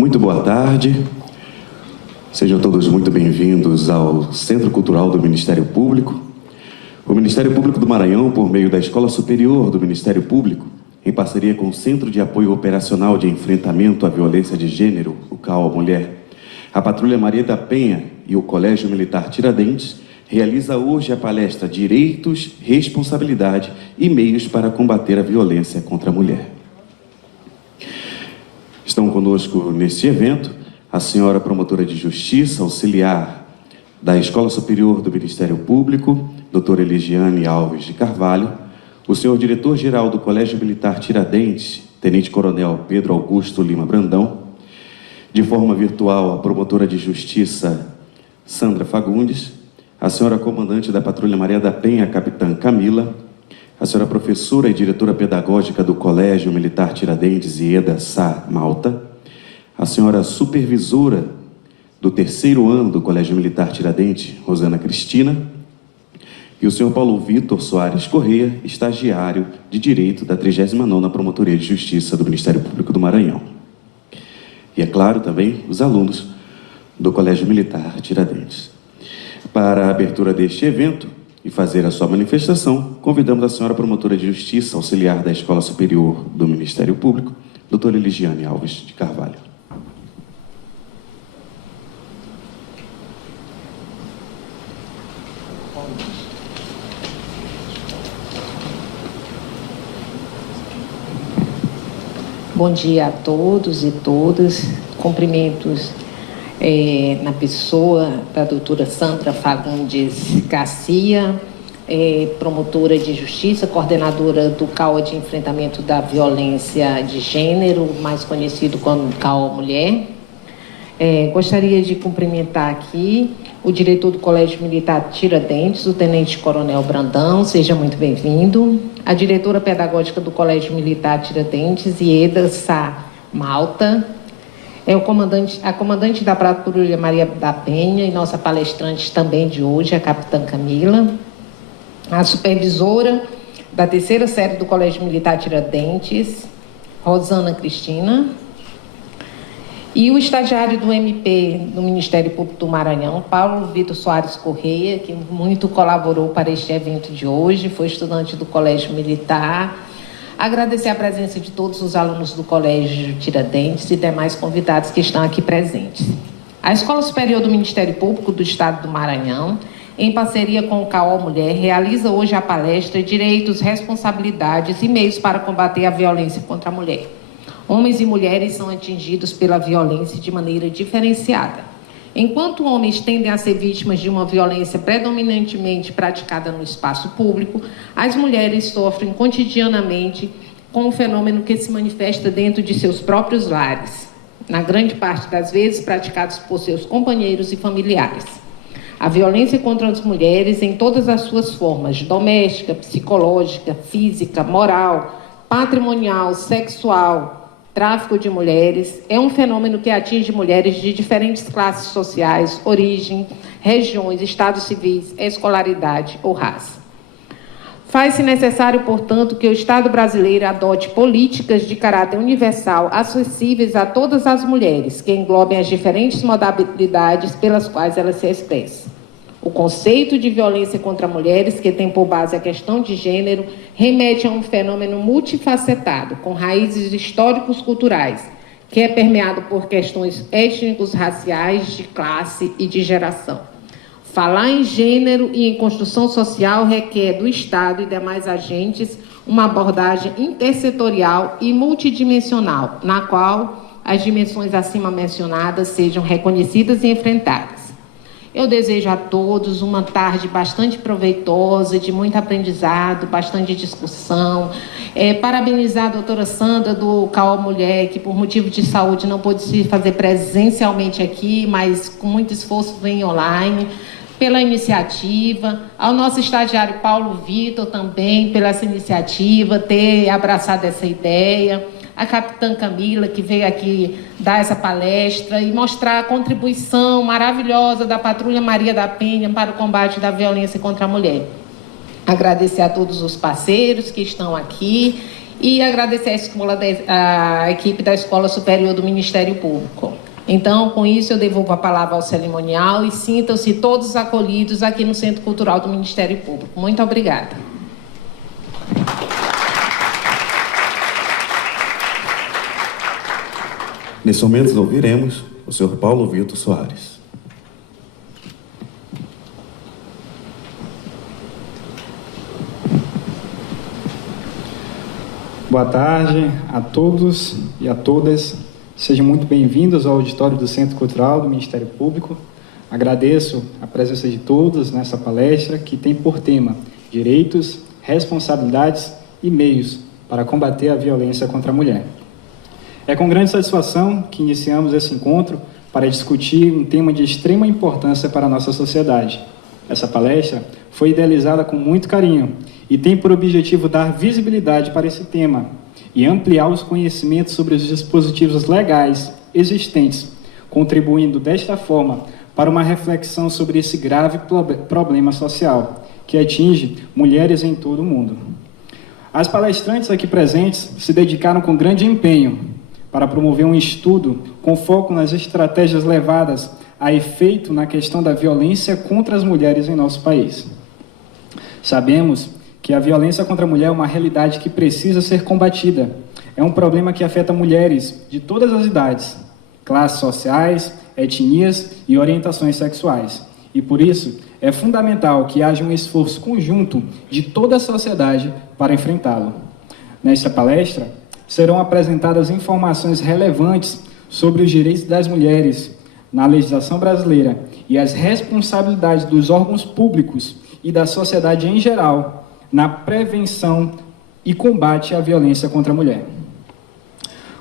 Muito boa tarde. Sejam todos muito bem-vindos ao Centro Cultural do Ministério Público. O Ministério Público do Maranhão, por meio da Escola Superior do Ministério Público, em parceria com o Centro de Apoio Operacional de Enfrentamento à Violência de Gênero, o CAO Mulher, a Patrulha Maria da Penha e o Colégio Militar Tiradentes, realiza hoje a palestra Direitos, Responsabilidade e Meios para Combater a Violência contra a Mulher. Estão conosco neste evento a senhora promotora de Justiça, auxiliar da Escola Superior do Ministério Público, doutora Eligiane Alves de Carvalho, o senhor diretor-geral do Colégio Militar Tiradentes, tenente-coronel Pedro Augusto Lima Brandão, de forma virtual a promotora de Justiça Sandra Fagundes, a senhora comandante da Patrulha Maria da Penha, capitã Camila, a senhora professora e diretora pedagógica do Colégio Militar Tiradentes, Ieda Sá Malta, a senhora supervisora do 3º ano do Colégio Militar Tiradentes, Rosana Cristina, e o senhor Paulo Vitor Soares Correia, estagiário de Direito da 39ª Promotoria de Justiça do Ministério Público do Maranhão. E, é claro, também os alunos do Colégio Militar Tiradentes. Para a abertura deste evento e fazer a sua manifestação, convidamos a senhora promotora de Justiça, auxiliar da Escola Superior do Ministério Público, doutora Eligiane Alves de Carvalho. Bom dia a todos e todas. Cumprimentos na pessoa da doutora Sandra Fagundes Garcia, promotora de Justiça, coordenadora do CAO de Enfrentamento da Violência de Gênero, mais conhecido como CAO Mulher. Gostaria de cumprimentar aqui o diretor do Colégio Militar Tiradentes, o tenente-coronel Brandão, seja muito bem-vindo. A diretora pedagógica do Colégio Militar Tiradentes, Ieda Sá Malta. A comandante da Patrulha Maria da Penha e nossa palestrante também de hoje, a capitã Camila. A supervisora da 3ª série do Colégio Militar Tiradentes, Rosana Cristina. E o estagiário do MP do Ministério Público do Maranhão, Paulo Vitor Soares Correia, que muito colaborou para este evento de hoje, foi estudante do Colégio Militar. Agradecer a presença de todos os alunos do Colégio Tiradentes e demais convidados que estão aqui presentes. A Escola Superior do Ministério Público do Estado do Maranhão, em parceria com o CAO Mulher, realiza hoje a palestra Direitos, Responsabilidades e Meios para Combater a Violência contra a Mulher. Homens e mulheres são atingidos pela violência de maneira diferenciada. Enquanto homens tendem a ser vítimas de uma violência predominantemente praticada no espaço público, as mulheres sofrem cotidianamente com um fenômeno que se manifesta dentro de seus próprios lares, na grande parte das vezes praticados por seus companheiros e familiares. A violência contra as mulheres em todas as suas formas, doméstica, psicológica, física, moral, patrimonial, sexual, tráfico de mulheres, é um fenômeno que atinge mulheres de diferentes classes sociais, origem, regiões, estados civis, escolaridade ou raça. Faz-se necessário, portanto, que o Estado brasileiro adote políticas de caráter universal acessíveis a todas as mulheres, que englobem as diferentes modalidades pelas quais elas se expressam. O conceito de violência contra mulheres, que tem por base a questão de gênero, remete a um fenômeno multifacetado, com raízes históricos culturais, que é permeado por questões étnicos, raciais, de classe e de geração. Falar em gênero e em construção social requer do Estado e demais agentes uma abordagem intersetorial e multidimensional, na qual as dimensões acima mencionadas sejam reconhecidas e enfrentadas. Eu desejo a todos uma tarde bastante proveitosa, de muito aprendizado, bastante discussão. Parabenizar a doutora Sandra do CAO Mulher, que por motivo de saúde não pôde se fazer presencialmente aqui, mas com muito esforço vem online, pela iniciativa. Ao nosso estagiário Paulo Vitor também, pela essa iniciativa, ter abraçado essa ideia. A capitã Camila, que veio aqui dar essa palestra e mostrar a contribuição maravilhosa da Patrulha Maria da Penha para o combate da violência contra a mulher. Agradecer a todos os parceiros que estão aqui e agradecer a equipe da Escola Superior do Ministério Público. Então, com isso, eu devolvo a palavra ao cerimonial e sintam-se todos acolhidos aqui no Centro Cultural do Ministério Público. Muito obrigada. Nesse momento, ouviremos o senhor Paulo Vitor Soares. Boa tarde a todos e a todas. Sejam muito bem-vindos ao auditório do Centro Cultural do Ministério Público. Agradeço a presença de todos nessa palestra que tem por tema Direitos, Responsabilidades e Meios para combater a violência contra a mulher. É com grande satisfação que iniciamos esse encontro para discutir um tema de extrema importância para a nossa sociedade. Essa palestra foi idealizada com muito carinho e tem por objetivo dar visibilidade para esse tema e ampliar os conhecimentos sobre os dispositivos legais existentes, contribuindo desta forma para uma reflexão sobre esse grave problema social que atinge mulheres em todo o mundo. As palestrantes aqui presentes se dedicaram com grande empenho para promover um estudo com foco nas estratégias levadas a efeito na questão da violência contra as mulheres em nosso país. Sabemos que a violência contra a mulher é uma realidade que precisa ser combatida. É um problema que afeta mulheres de todas as idades, classes sociais, etnias e orientações sexuais. E por isso, é fundamental que haja um esforço conjunto de toda a sociedade para enfrentá-lo. Nesta palestra, serão apresentadas informações relevantes sobre os direitos das mulheres na legislação brasileira e as responsabilidades dos órgãos públicos e da sociedade em geral na prevenção e combate à violência contra a mulher.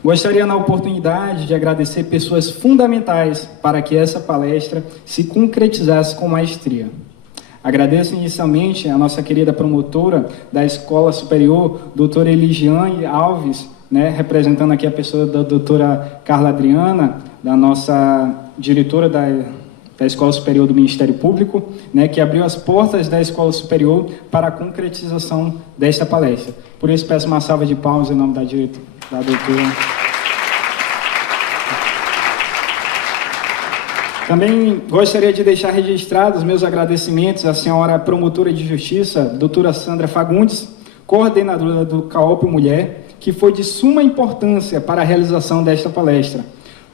Gostaria, na oportunidade, de agradecer pessoas fundamentais para que essa palestra se concretizasse com maestria. Agradeço inicialmente a nossa querida promotora da Escola Superior, doutora Eligiane Alves, representando aqui a pessoa da doutora Carla Adriana, da nossa diretora da Escola Superior do Ministério Público, que abriu as portas da Escola Superior para a concretização desta palestra. Por isso, peço uma salva de palmas em nome da doutora. Também gostaria de deixar registrados meus agradecimentos à senhora promotora de justiça, doutora Sandra Fagundes, coordenadora do CAOP Mulher, que foi de suma importância para a realização desta palestra,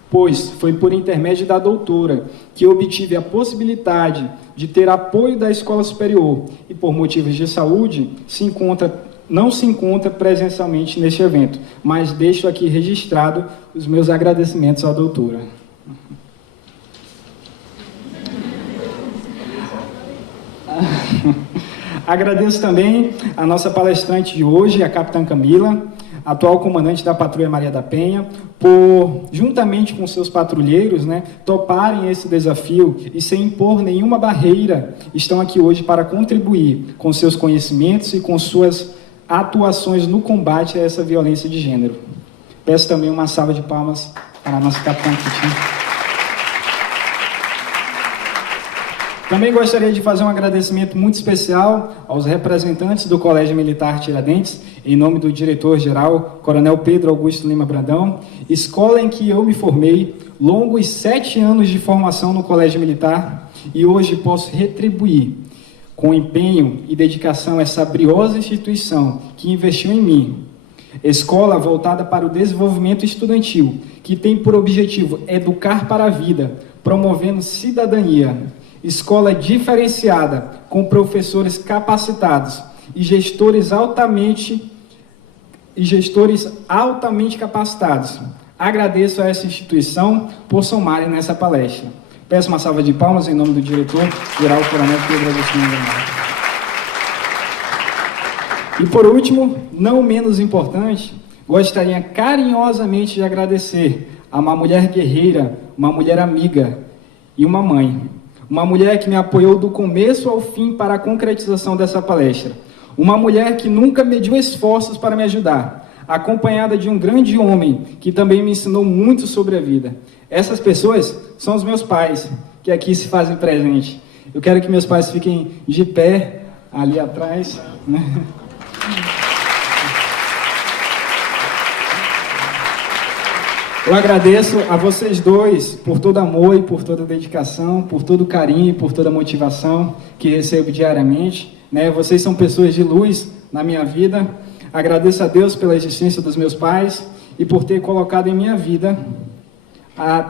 pois foi por intermédio da doutora que obtive a possibilidade de ter apoio da Escola Superior e, por motivos de saúde, não se encontra presencialmente neste evento, mas deixo aqui registrado os meus agradecimentos à doutora. Agradeço também a nossa palestrante de hoje, a capitã Camila, atual comandante da Patrulha Maria da Penha, por, juntamente com seus patrulheiros, toparem esse desafio e sem impor nenhuma barreira, estão aqui hoje para contribuir com seus conhecimentos e com suas atuações no combate a essa violência de gênero. Peço também uma salva de palmas para a nossa capitã Kitin. Também gostaria de fazer um agradecimento muito especial aos representantes do Colégio Militar Tiradentes, em nome do diretor-geral, Coronel Pedro Augusto Lima Brandão, escola em que eu me formei, longos 7 anos de formação no Colégio Militar, e hoje posso retribuir com empenho e dedicação essa briosa instituição que investiu em mim. Escola voltada para o desenvolvimento estudantil, que tem por objetivo educar para a vida, promovendo cidadania. Escola diferenciada, com professores capacitados e gestores altamente capacitados. Agradeço a essa instituição por somarem nessa palestra. Peço uma salva de palmas em nome do diretor-geral, Coronel Pedro Augusto Lima Brandão. E por último, não menos importante, gostaria carinhosamente de agradecer a uma mulher guerreira, uma mulher amiga e uma mãe. Uma mulher que me apoiou do começo ao fim para a concretização dessa palestra. Uma mulher que nunca mediu esforços para me ajudar, acompanhada de um grande homem que também me ensinou muito sobre a vida. Essas pessoas são os meus pais, que aqui se fazem presente. Eu quero que meus pais fiquem de pé ali atrás. Eu agradeço a vocês dois por todo amor e por toda dedicação, por todo o carinho e por toda a motivação que recebo diariamente, né? Vocês são pessoas de luz na minha vida. Agradeço a Deus pela existência dos meus pais e por ter colocado em minha vida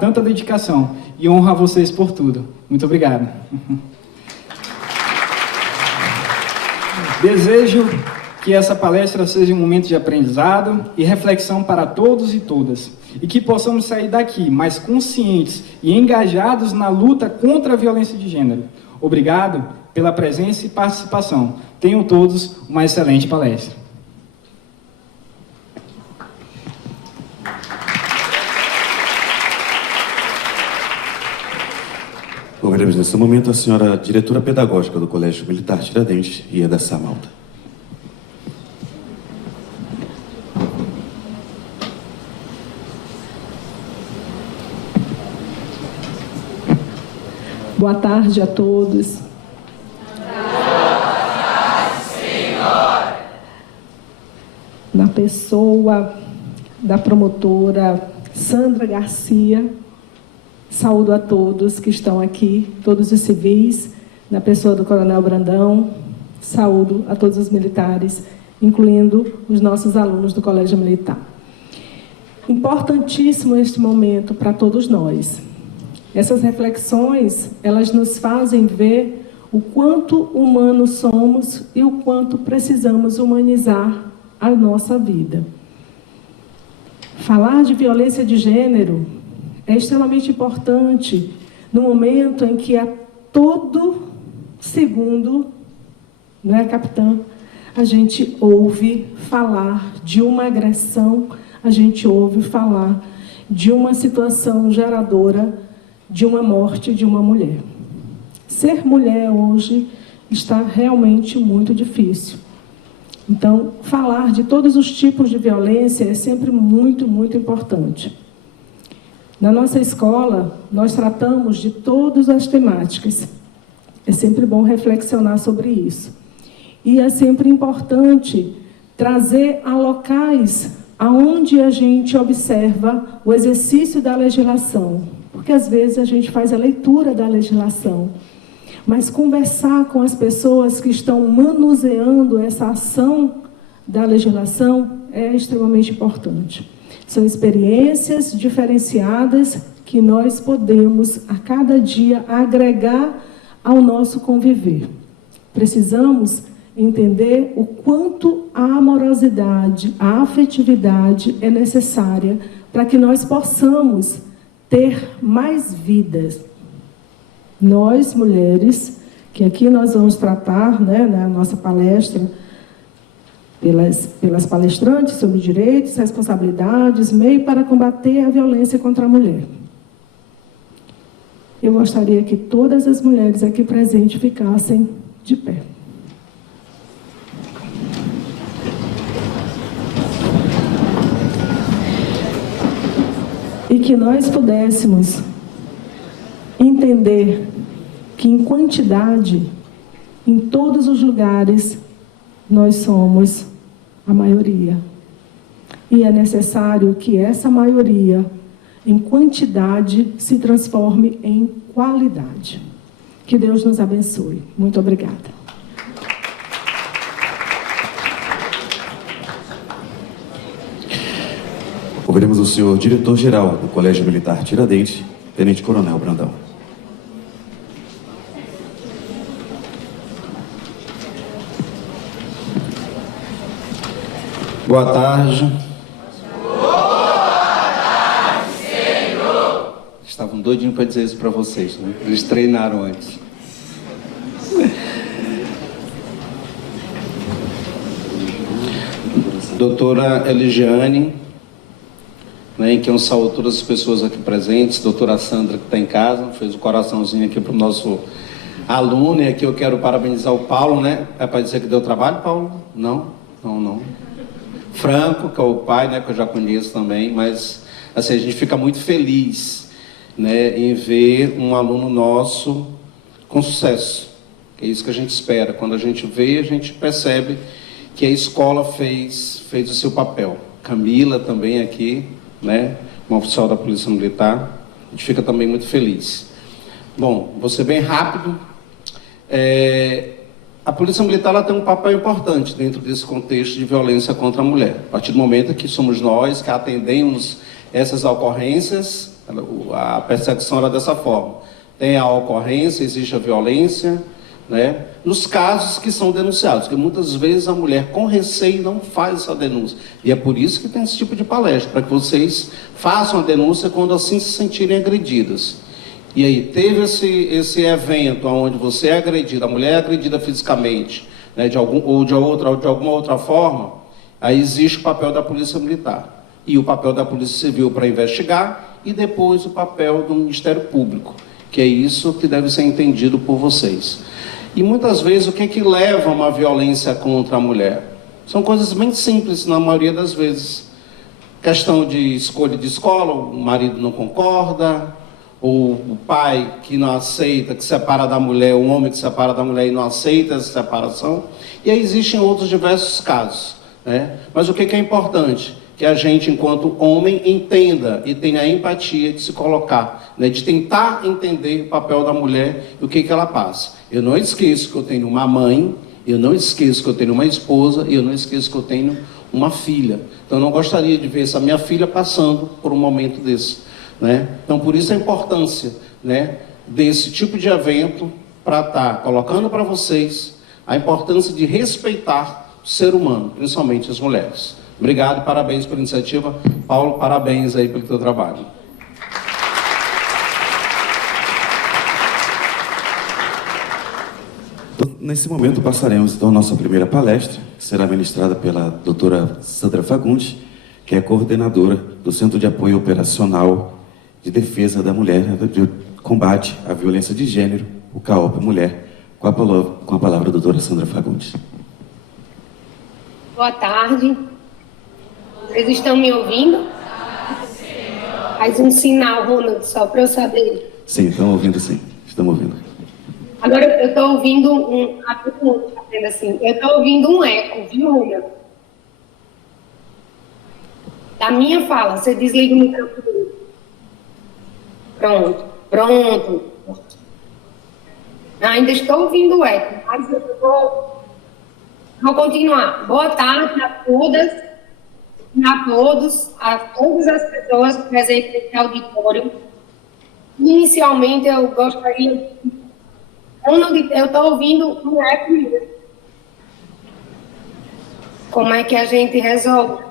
tanta dedicação. E honro a vocês por tudo. Muito obrigado. Desejo que essa palestra seja um momento de aprendizado e reflexão para todos e todas, e que possamos sair daqui mais conscientes e engajados na luta contra a violência de gênero. Obrigado pela presença e participação. Tenham todos uma excelente palestra. Ouviremos nesse momento a senhora diretora pedagógica do Colégio Militar Tiradentes, Ieda Samalta. Boa tarde a todos. Boa tarde, senhora. Na pessoa da promotora Sandra Garcia, saúdo a todos que estão aqui, todos os civis, na pessoa do Coronel Brandão, saúdo a todos os militares, incluindo os nossos alunos do Colégio Militar. Importantíssimo este momento para todos nós. Essas reflexões, elas nos fazem ver o quanto humanos somos e o quanto precisamos humanizar a nossa vida. Falar de violência de gênero é extremamente importante no momento em que a todo segundo, não é, capitã? A gente ouve falar de uma agressão, a gente ouve falar de uma situação geradora de uma morte de uma mulher. Ser mulher hoje está realmente muito difícil. Então, falar de todos os tipos de violência é sempre muito, muito importante. Na nossa escola, nós tratamos de todas as temáticas. É sempre bom reflexionar sobre isso. E é sempre importante trazer a locais aonde a gente observa o exercício da legislação. Porque, às vezes, a gente faz a leitura da legislação. Mas conversar com as pessoas que estão manuseando essa ação da legislação é extremamente importante. São experiências diferenciadas que nós podemos, a cada dia, agregar ao nosso conviver. Precisamos entender o quanto a amorosidade, a afetividade é necessária para que nós possamos ter mais vidas. Nós, mulheres, que aqui nós vamos tratar, né, na nossa palestra, pelas palestrantes sobre direitos, responsabilidades, meio para combater a violência contra a mulher. Eu gostaria que todas as mulheres aqui presentes ficassem de pé. E que nós pudéssemos entender que, em quantidade, em todos os lugares, nós somos a maioria. E é necessário que essa maioria, em quantidade, se transforme em qualidade. Que Deus nos abençoe. Muito obrigada. Ouviremos o senhor diretor-geral do Colégio Militar Tiradentes, Tenente Coronel Brandão. Boa tarde. Boa tarde, senhor. Estavam doidinhos para dizer isso para vocês, né? Eles treinaram antes. Doutora Eligiane, né, em que eu saúdo todas as pessoas aqui presentes, doutora Sandra, que está em casa, fez o coraçãozinho aqui para o nosso aluno, e aqui eu quero parabenizar o Paulo, né? É para dizer que deu trabalho, Paulo? Não. Franco, que é o pai, né, que eu já conheço também, mas assim, a gente fica muito feliz, né, em ver um aluno nosso com sucesso. É isso que a gente espera. Quando a gente vê, a gente percebe que a escola fez o seu papel. Camila também aqui, né, um oficial da Polícia Militar. A gente fica também muito feliz. Bom, vou ser bem rápido. A Polícia Militar ela tem um papel importante dentro desse contexto de violência contra a mulher. A partir do momento que somos nós que atendemos essas ocorrências, a perseguição era dessa forma. Tem a ocorrência, existe a violência, né? Nos casos que são denunciados, porque muitas vezes a mulher com receio não faz essa denúncia. E é por isso que tem esse tipo de palestra, para que vocês façam a denúncia quando assim se sentirem agredidas. E aí, teve esse evento onde você é agredida, a mulher é agredida fisicamente, né, de alguma outra forma, aí existe o papel da Polícia Militar. E o papel da Polícia Civil para investigar, e depois o papel do Ministério Público, que é isso que deve ser entendido por vocês. E muitas vezes, o que é que leva a uma violência contra a mulher? São coisas bem simples, na maioria das vezes. Questão de escolha de escola, o marido não concorda, ou o pai que não aceita, que separa da mulher, o homem que separa da mulher e não aceita essa separação. E aí existem outros diversos casos, né? Mas o que é importante? Que a gente, enquanto homem, entenda e tenha a empatia de se colocar, né? De tentar entender o papel da mulher e o que ela passa. Eu não esqueço que eu tenho uma mãe, eu não esqueço que eu tenho uma esposa, e eu não esqueço que eu tenho uma filha. Então, eu não gostaria de ver essa minha filha passando por um momento desse, né? Então, por isso a importância, né, desse tipo de evento, para estar colocando para vocês a importância de respeitar o ser humano, principalmente as mulheres. Obrigado, parabéns pela iniciativa. Paulo, parabéns aí pelo teu trabalho. Nesse momento passaremos então a nossa primeira palestra, que será ministrada pela doutora Sandra Fagundes, que é coordenadora do Centro de Apoio Operacional de Defesa da Mulher, de Combate à Violência de Gênero, o CAOP Mulher. Com a palavra a doutora Sandra Fagundes. Boa tarde. Vocês estão me ouvindo? Faz um sinal, Ronald, só para eu saber. Sim, estão ouvindo sim. Estamos ouvindo. Agora eu estou ouvindo eu estou ouvindo um eco, viu, Ronald? Da minha fala, você desliga o microfone. Pronto. Ainda estou ouvindo o eco, mas eu vou continuar. Boa tarde a todas e a todos, a todas as pessoas presentes nesse auditório. Inicialmente, eu gostaria... Eu estou ouvindo um eco mesmo. Como é que a gente resolve?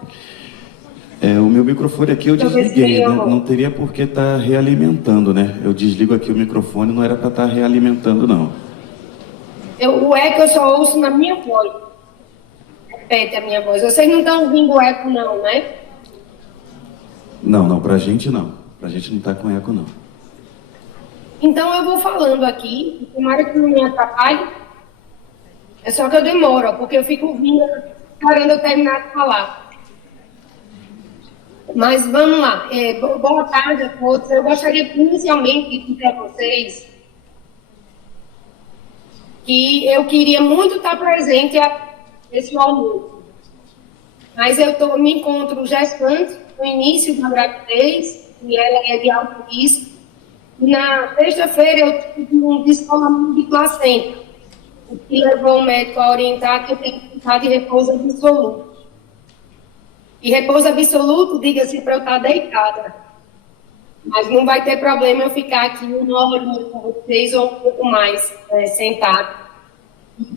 O meu microfone aqui eu desliguei, né? Não teria por que estar realimentando, né? Eu desligo aqui o microfone, não era para estar realimentando, não. O eco eu só ouço na minha voz. Repete a minha voz. Vocês não estão ouvindo o eco, não, né? Não, pra gente não. Pra gente não está com eco, não. Então eu vou falando aqui, tomara que não me atrapalhe. É só que eu demoro, porque eu fico ouvindo, esperando eu terminar de falar. Mas vamos lá. Boa tarde a todos. Eu gostaria inicialmente de dizer a vocês que eu queria muito estar presente nesse almoço. Mas eu me encontro gestante no início da gravidez, e ela é de alto risco. E na sexta-feira eu tive um descolamento de placenta, o que levou o médico a orientar que eu tenho que ficar de repouso absoluto. E repouso absoluto, diga-se para eu estar deitada. Mas não vai ter problema eu ficar aqui 1 hora com vocês ou um pouco mais sentada.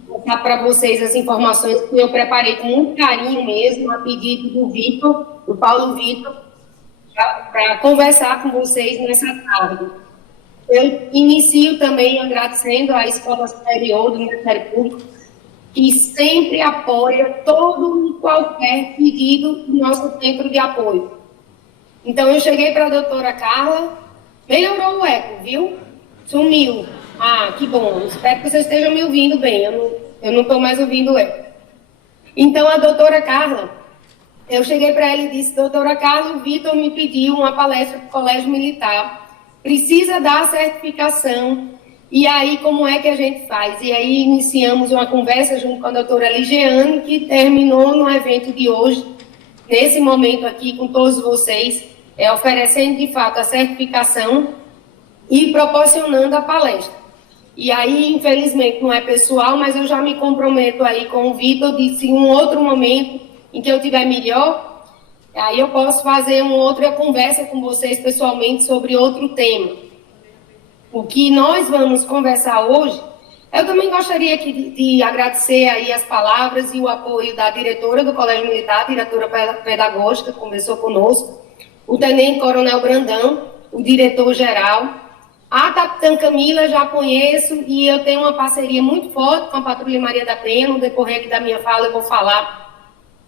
Vou dar para vocês as informações que eu preparei com muito carinho mesmo, a pedido do Vitor, do Paulo Vitor, para conversar com vocês nessa tarde. Eu inicio também agradecendo à Escola Superior do Ministério Público, que sempre apoia todo e qualquer pedido do nosso centro de apoio. Então, eu cheguei para a doutora Carla, melhorou o eco, viu? Sumiu. Ah, que bom. Espero que vocês estejam me ouvindo bem. Eu não estou mais ouvindo o eco. Então, a doutora Carla, eu cheguei para ela e disse, doutora Carla, o Vitor me pediu uma palestra para o Colégio Militar. Precisa dar a certificação. E aí, como é que a gente faz? E aí, iniciamos uma conversa junto com a doutora Ligiane, que terminou no evento de hoje, nesse momento aqui, com todos vocês. oferecendo de fato a certificação e proporcionando a palestra. E aí, infelizmente, não é pessoal, mas eu já me comprometo aí com o Vitor de se em um outro momento em que eu tiver melhor, aí eu posso fazer uma outra conversa com vocês pessoalmente sobre outro tema. O que nós vamos conversar hoje, eu também gostaria aqui de agradecer aí as palavras e o apoio da diretora do Colégio Militar, diretora pedagógica, que conversou conosco, o Tenente Coronel Brandão, o diretor-geral. A Capitã Camila já conheço e eu tenho uma parceria muito forte com a Patrulha Maria da Penha. No decorrer aqui da minha fala eu vou falar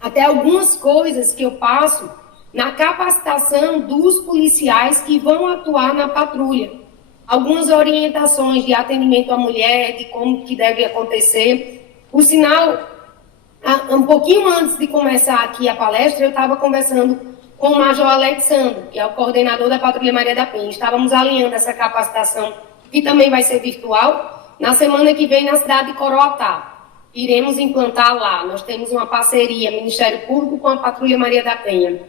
até algumas coisas que eu passo na capacitação dos policiais que vão atuar na patrulha. Algumas orientações de atendimento à mulher, de como que deve acontecer. Por sinal, um pouquinho antes de começar aqui a palestra, eu estava conversando com o Major Alexandre, que é o coordenador da Patrulha Maria da Penha. Estávamos alinhando essa capacitação, que também vai ser virtual, na semana que vem na cidade de Coroatá. Iremos implantar lá. Nós temos uma parceria, Ministério Público com a Patrulha Maria da Penha.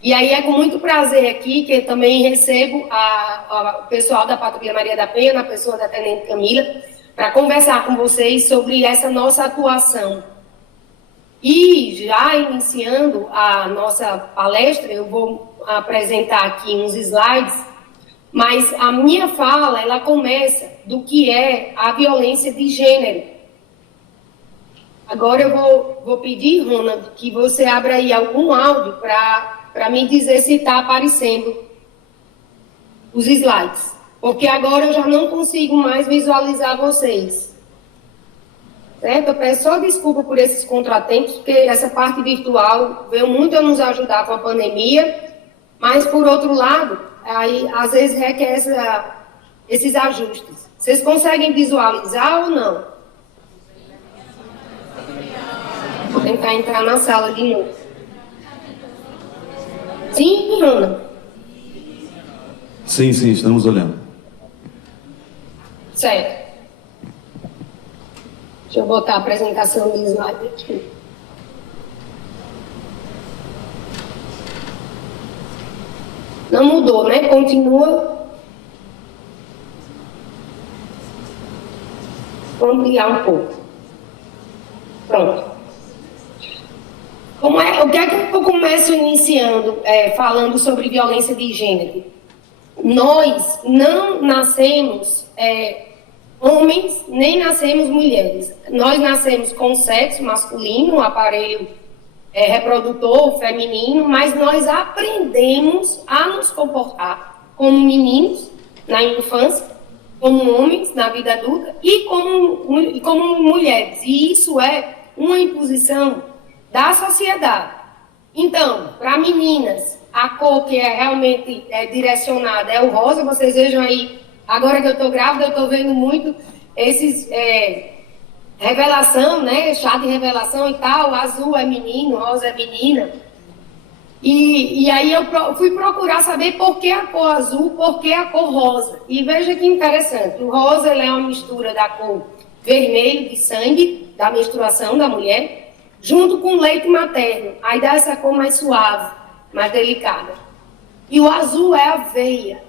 E aí é com muito prazer aqui que eu também recebo o pessoal da Patrulha Maria da Penha, na pessoa da Tenente Camila, para conversar com vocês sobre essa nossa atuação. E já iniciando a nossa palestra, eu vou apresentar aqui uns slides, mas a minha fala, ela começa do que é a violência de gênero. Agora eu vou pedir, Ronald, que você abra aí algum áudio para me dizer se está aparecendo os slides. Porque agora eu já não consigo mais visualizar vocês. Certo? Eu peço só desculpa por esses contratempos, porque essa parte virtual veio muito a nos ajudar com a pandemia, mas, por outro lado, aí, às vezes requer esses ajustes. Vocês conseguem visualizar ou não? Vou tentar entrar na sala de novo. Sim, Ana? Sim, estamos olhando. Certo. Deixa eu botar a apresentação do slide aqui. Não mudou, né? Continua. Vou ampliar um pouco. Pronto. O que é que eu começo iniciando, falando sobre violência de gênero? Nós não nascemos homens, nem nascemos mulheres. Nós nascemos com sexo masculino, aparelho reprodutor feminino, mas nós aprendemos a nos comportar como meninos na infância, como homens na vida adulta e como mulheres. E isso é uma imposição da sociedade. Então, para meninas, a cor que é realmente direcionada é o rosa. Vocês vejam aí, agora que eu estou grávida, eu estou vendo muito esses revelação, né? Chá de revelação e tal. Azul é menino, rosa é menina. E aí eu fui procurar saber por que a cor azul, por que a cor rosa. E veja que interessante. O rosa é uma mistura da cor vermelho de sangue, da menstruação da mulher, junto com leite materno. Aí dá essa cor mais suave, mais delicada. E o azul é a veia.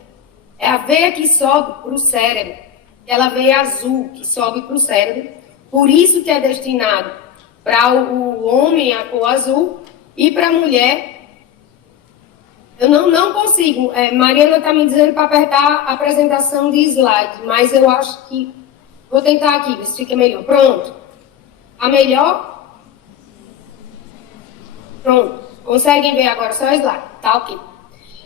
É a veia que sobe para o cérebro. Ela veia azul que sobe para o cérebro. Por isso que é destinado para o homem a cor azul e para a mulher. Eu não consigo. Mariana está me dizendo para apertar a apresentação de slide, mas eu acho que vou tentar aqui, ver se fica melhor. Pronto. A melhor? Pronto. Conseguem ver agora só o slide? Tá ok.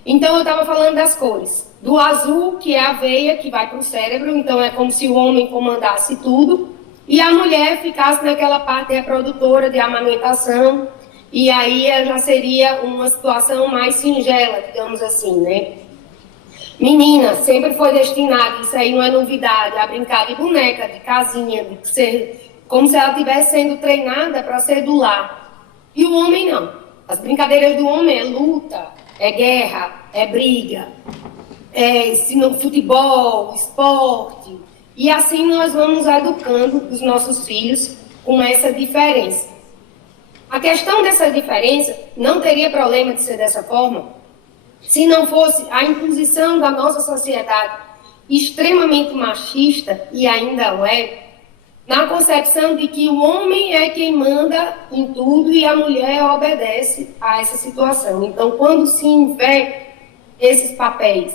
Então, eu estava falando das cores. Do azul, que é a veia que vai para o cérebro, então é como se o homem comandasse tudo, e a mulher ficasse naquela parte reprodutora de amamentação, e aí já seria uma situação mais singela, digamos assim, né? Menina, sempre foi destinada, isso aí não é novidade, a brincar de boneca, de casinha, de ser, como se ela estivesse sendo treinada para ser do lar. E o homem não. As brincadeiras do homem é luta, é guerra, é briga, é futebol, esporte. E assim nós vamos educando os nossos filhos com essa diferença. A questão dessa diferença não teria problema de ser dessa forma se não fosse a imposição da nossa sociedade extremamente machista, e ainda o é, na concepção de que o homem é quem manda em tudo e a mulher obedece a essa situação. Então, quando se inverte esses papéis,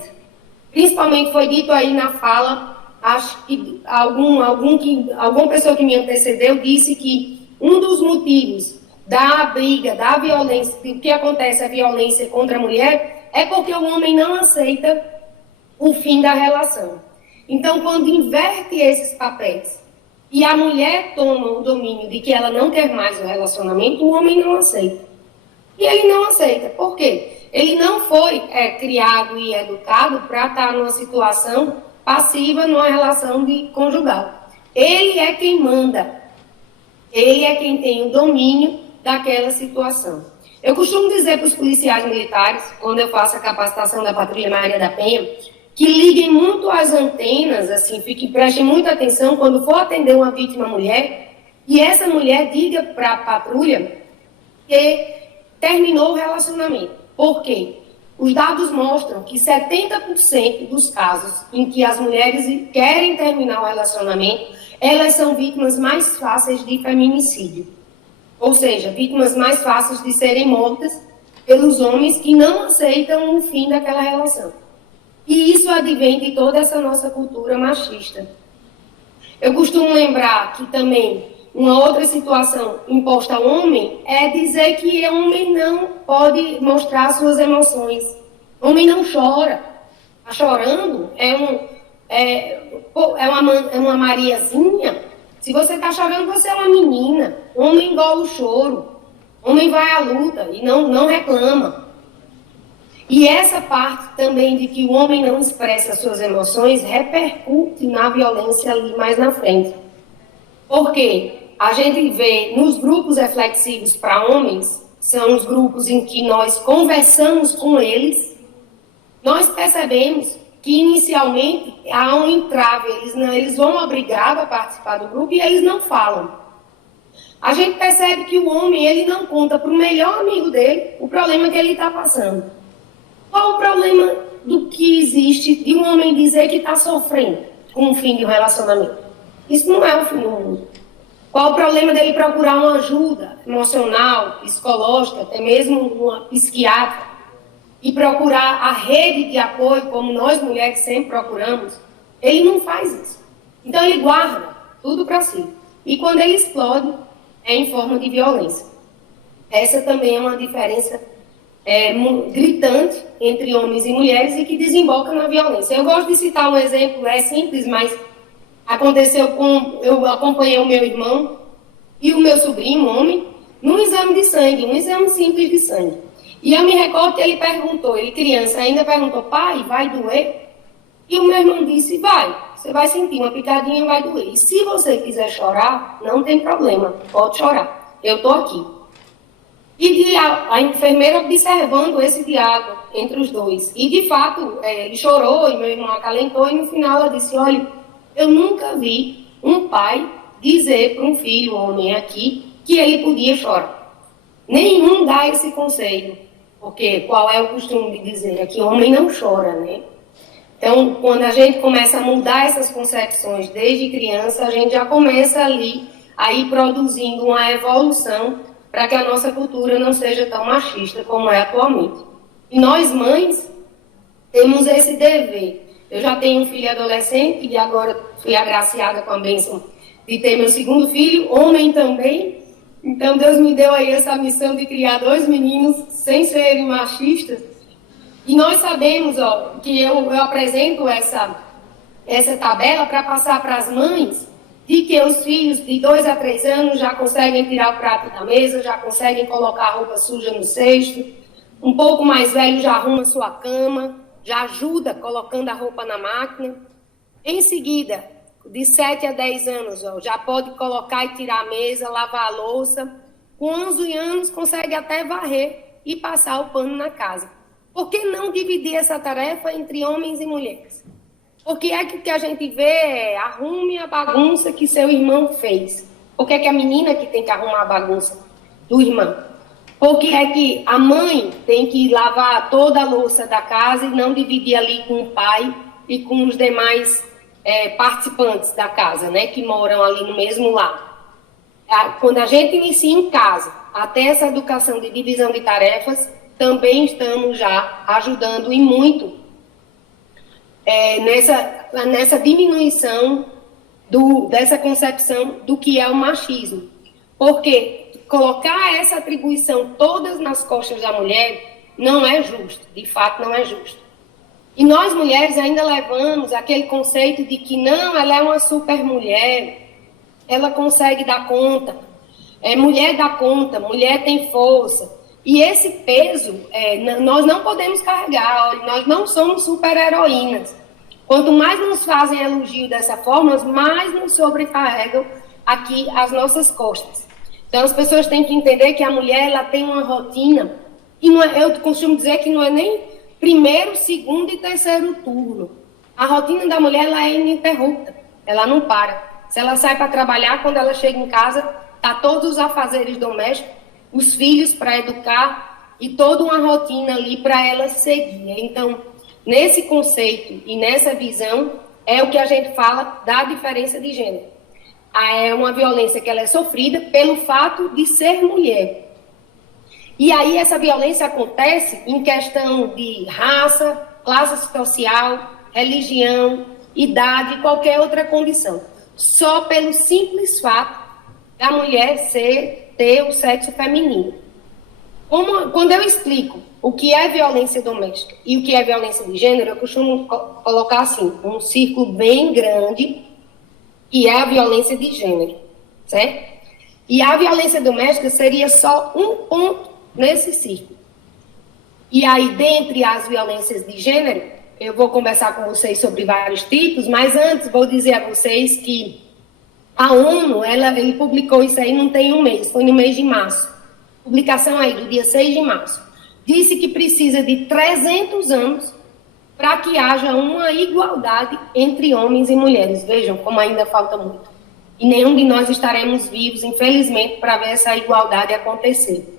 principalmente foi dito aí na fala, acho que alguma pessoa que me antecedeu disse que um dos motivos da briga, da violência, do que acontece a violência contra a mulher, é porque o homem não aceita o fim da relação. Então, quando inverte esses papéis e a mulher toma o domínio de que ela não quer mais o relacionamento, o homem não aceita. E ele não aceita. Por quê? Ele não foi criado e educado para estar numa situação passiva, numa relação de conjugal. Ele é quem manda. Ele é quem tem o domínio daquela situação. Eu costumo dizer para os policiais militares, quando eu faço a capacitação da Patrulha Maria da Penha, que liguem muito as antenas, assim, prestem muita atenção quando for atender uma vítima mulher, e essa mulher diga para a patrulha que terminou o relacionamento. Por quê? Os dados mostram que 70% dos casos em que as mulheres querem terminar o relacionamento, elas são vítimas mais fáceis de feminicídio. Ou seja, vítimas mais fáceis de serem mortas pelos homens que não aceitam o fim daquela relação. E isso advém de toda essa nossa cultura machista. Eu costumo lembrar que também uma outra situação imposta ao homem é dizer que o homem não pode mostrar suas emoções. O homem não chora. Está chorando? É uma Mariazinha? Se você está chorando, você é uma menina. O homem engole o choro. O homem vai à luta e não reclama. E essa parte também de que o homem não expressa suas emoções repercute na violência ali mais na frente. Porque a gente vê nos grupos reflexivos para homens, são os grupos em que nós conversamos com eles, nós percebemos que inicialmente há um entrave, eles vão obrigados a participar do grupo e eles não falam. A gente percebe que o homem ele não conta para o melhor amigo dele o problema que ele está passando. Qual o problema do que existe de um homem dizer que está sofrendo com o fim de um relacionamento? Isso não é o fim do mundo. Qual o problema dele procurar uma ajuda emocional, psicológica, até mesmo uma psiquiatra, e procurar a rede de apoio, como nós mulheres sempre procuramos? Ele não faz isso. Então ele guarda tudo para si. E quando ele explode, é em forma de violência. Essa também é uma diferença gritante entre homens e mulheres e que desemboca na violência. Eu gosto de citar um exemplo, é simples, mas aconteceu eu acompanhei o meu irmão e o meu sobrinho, homem, num exame de sangue, um exame simples de sangue. E eu me recordo que ele perguntou, ele criança ainda perguntou, pai, vai doer? E o meu irmão disse, vai, você vai sentir uma picadinha, vai doer. E se você quiser chorar, não tem problema, pode chorar, eu estou aqui. E a enfermeira observando esse diálogo entre os dois. E, de fato, ele chorou e meu irmão acalentou. E, no final, ela disse, olha, eu nunca vi um pai dizer para um filho, homem aqui, que ele podia chorar. Nenhum dá esse conselho. Porque qual é o costume de dizer? É que homem não chora, né? Então, quando a gente começa a mudar essas concepções desde criança, a gente já começa ali a ir produzindo uma evolução para que a nossa cultura não seja tão machista como é atualmente. E nós, mães, temos esse dever. Eu já tenho um filho adolescente e agora fui agraciada com a bênção de ter meu segundo filho, homem também. Então, Deus me deu aí essa missão de criar 2 meninos sem serem machistas. E nós sabemos que eu apresento essa tabela para passar para as mães de que os filhos de 2 a 3 anos já conseguem tirar o prato da mesa, já conseguem colocar a roupa suja no cesto, um pouco mais velho já arruma sua cama, já ajuda colocando a roupa na máquina. Em seguida, de 7 a 10 anos, já pode colocar e tirar a mesa, lavar a louça. Com 11 anos, consegue até varrer e passar o pano na casa. Por que não dividir essa tarefa entre homens e mulheres? Porque é que o que a gente vê é arrume a bagunça que seu irmão fez. Porque é que a menina que tem que arrumar a bagunça do irmão? Porque é que a mãe tem que lavar toda a louça da casa e não dividir ali com o pai e com os demais participantes da casa, né, que moram ali no mesmo lar. Quando a gente inicia em casa, até essa educação de divisão de tarefas, também estamos já ajudando e muito nessa diminuição dessa concepção do que é o machismo. Porque colocar essa atribuição todas nas costas da mulher não é justo, de fato não é justo. E nós mulheres ainda levamos aquele conceito de que não, ela é uma super mulher, ela consegue dar conta, mulher dá conta, mulher tem força. E esse peso nós não podemos carregar, olha, nós não somos super-heroínas. Quanto mais nos fazem elogio dessa forma, mais nos sobrecarregam aqui as nossas costas. Então as pessoas têm que entender que a mulher ela tem uma rotina, e eu costumo dizer que não é nem primeiro, segundo e terceiro turno. A rotina da mulher ela é ininterrupta, ela não para. Se ela sai para trabalhar, quando ela chega em casa, tá todos os afazeres domésticos, os filhos para educar e toda uma rotina ali para ela seguir. Então, nesse conceito e nessa visão, é o que a gente fala da diferença de gênero. É uma violência que ela é sofrida pelo fato de ser mulher. E aí essa violência acontece em questão de raça, classe social, religião, idade, qualquer outra condição. Só pelo simples fato da mulher ter o sexo feminino. Quando eu explico o que é violência doméstica e o que é violência de gênero, eu costumo colocar assim, um círculo bem grande, que é a violência de gênero, certo? E a violência doméstica seria só um ponto nesse círculo. E aí, dentre as violências de gênero, eu vou conversar com vocês sobre vários tipos, mas antes vou dizer a vocês que a ONU, ele publicou isso aí não tem um mês, foi no mês de março. Publicação aí do dia 6 de março. Disse que precisa de 300 anos para que haja uma igualdade entre homens e mulheres. Vejam como ainda falta muito. E nenhum de nós estaremos vivos, infelizmente, para ver essa igualdade acontecer.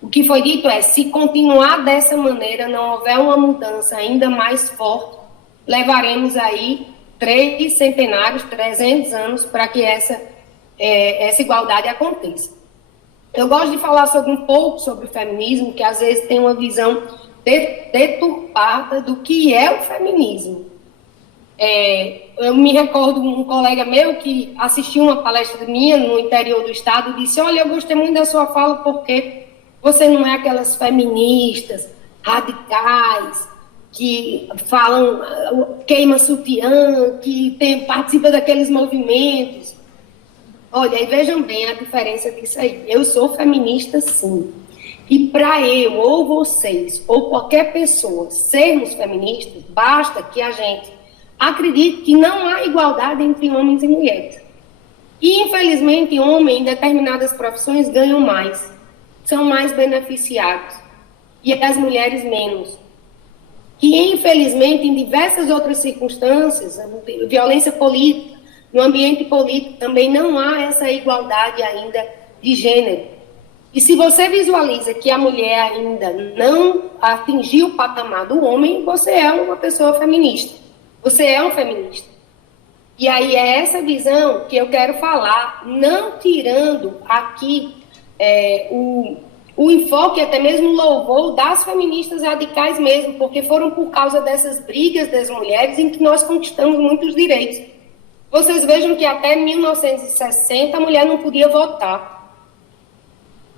O que foi dito é, se continuar dessa maneira, não houver uma mudança ainda mais forte, levaremos aí 3 centenários, 300 anos, para que essa igualdade aconteça. Eu gosto de falar um pouco sobre o feminismo, que às vezes tem uma visão deturpada do que é o feminismo. Eu me recordo um colega meu que assistiu uma palestra minha no interior do estado e disse, olha, eu gostei muito da sua fala porque você não é aquelas feministas radicais que falam, queima sutiã, que participa daqueles movimentos. Olha, e vejam bem a diferença disso aí. Eu sou feminista, sim. E para eu, ou vocês, ou qualquer pessoa sermos feministas, basta que a gente acredite que não há igualdade entre homens e mulheres. E, infelizmente, homens em determinadas profissões ganham mais, são mais beneficiados, e as mulheres menos. E, infelizmente, em diversas outras circunstâncias, violência política, no ambiente político também não há essa igualdade ainda de gênero. E se você visualiza que a mulher ainda não atingiu o patamar do homem, você é uma pessoa feminista. Você é um feminista. E aí é essa visão que eu quero falar, não tirando aqui o enfoque, até mesmo o louvor das feministas radicais mesmo, porque foram por causa dessas brigas das mulheres em que nós conquistamos muitos direitos. Vocês vejam que até 1960 a mulher não podia votar.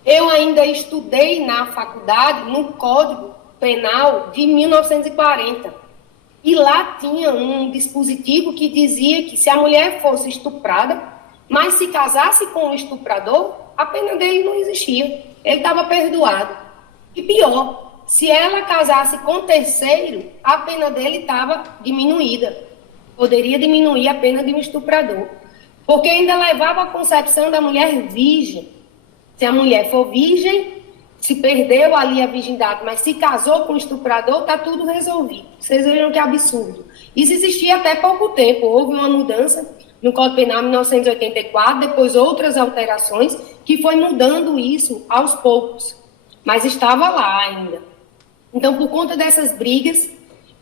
Eu ainda estudei na faculdade, no Código Penal de 1940. E lá tinha um dispositivo que dizia que se a mulher fosse estuprada, mas se casasse com o estuprador, a pena dele não existia. Ele estava perdoado. E pior, se ela casasse com o terceiro, a pena dele estava diminuída. Poderia diminuir a pena de um estuprador. Porque ainda levava a concepção da mulher virgem. Se a mulher for virgem, se perdeu ali a virgindade, mas se casou com o estuprador, está tudo resolvido. Vocês vejam que absurdo. Isso existia até pouco tempo. Houve uma mudança no Código Penal em 1984, depois outras alterações, que foi mudando isso aos poucos. mas estava lá ainda. Então, por conta dessas brigas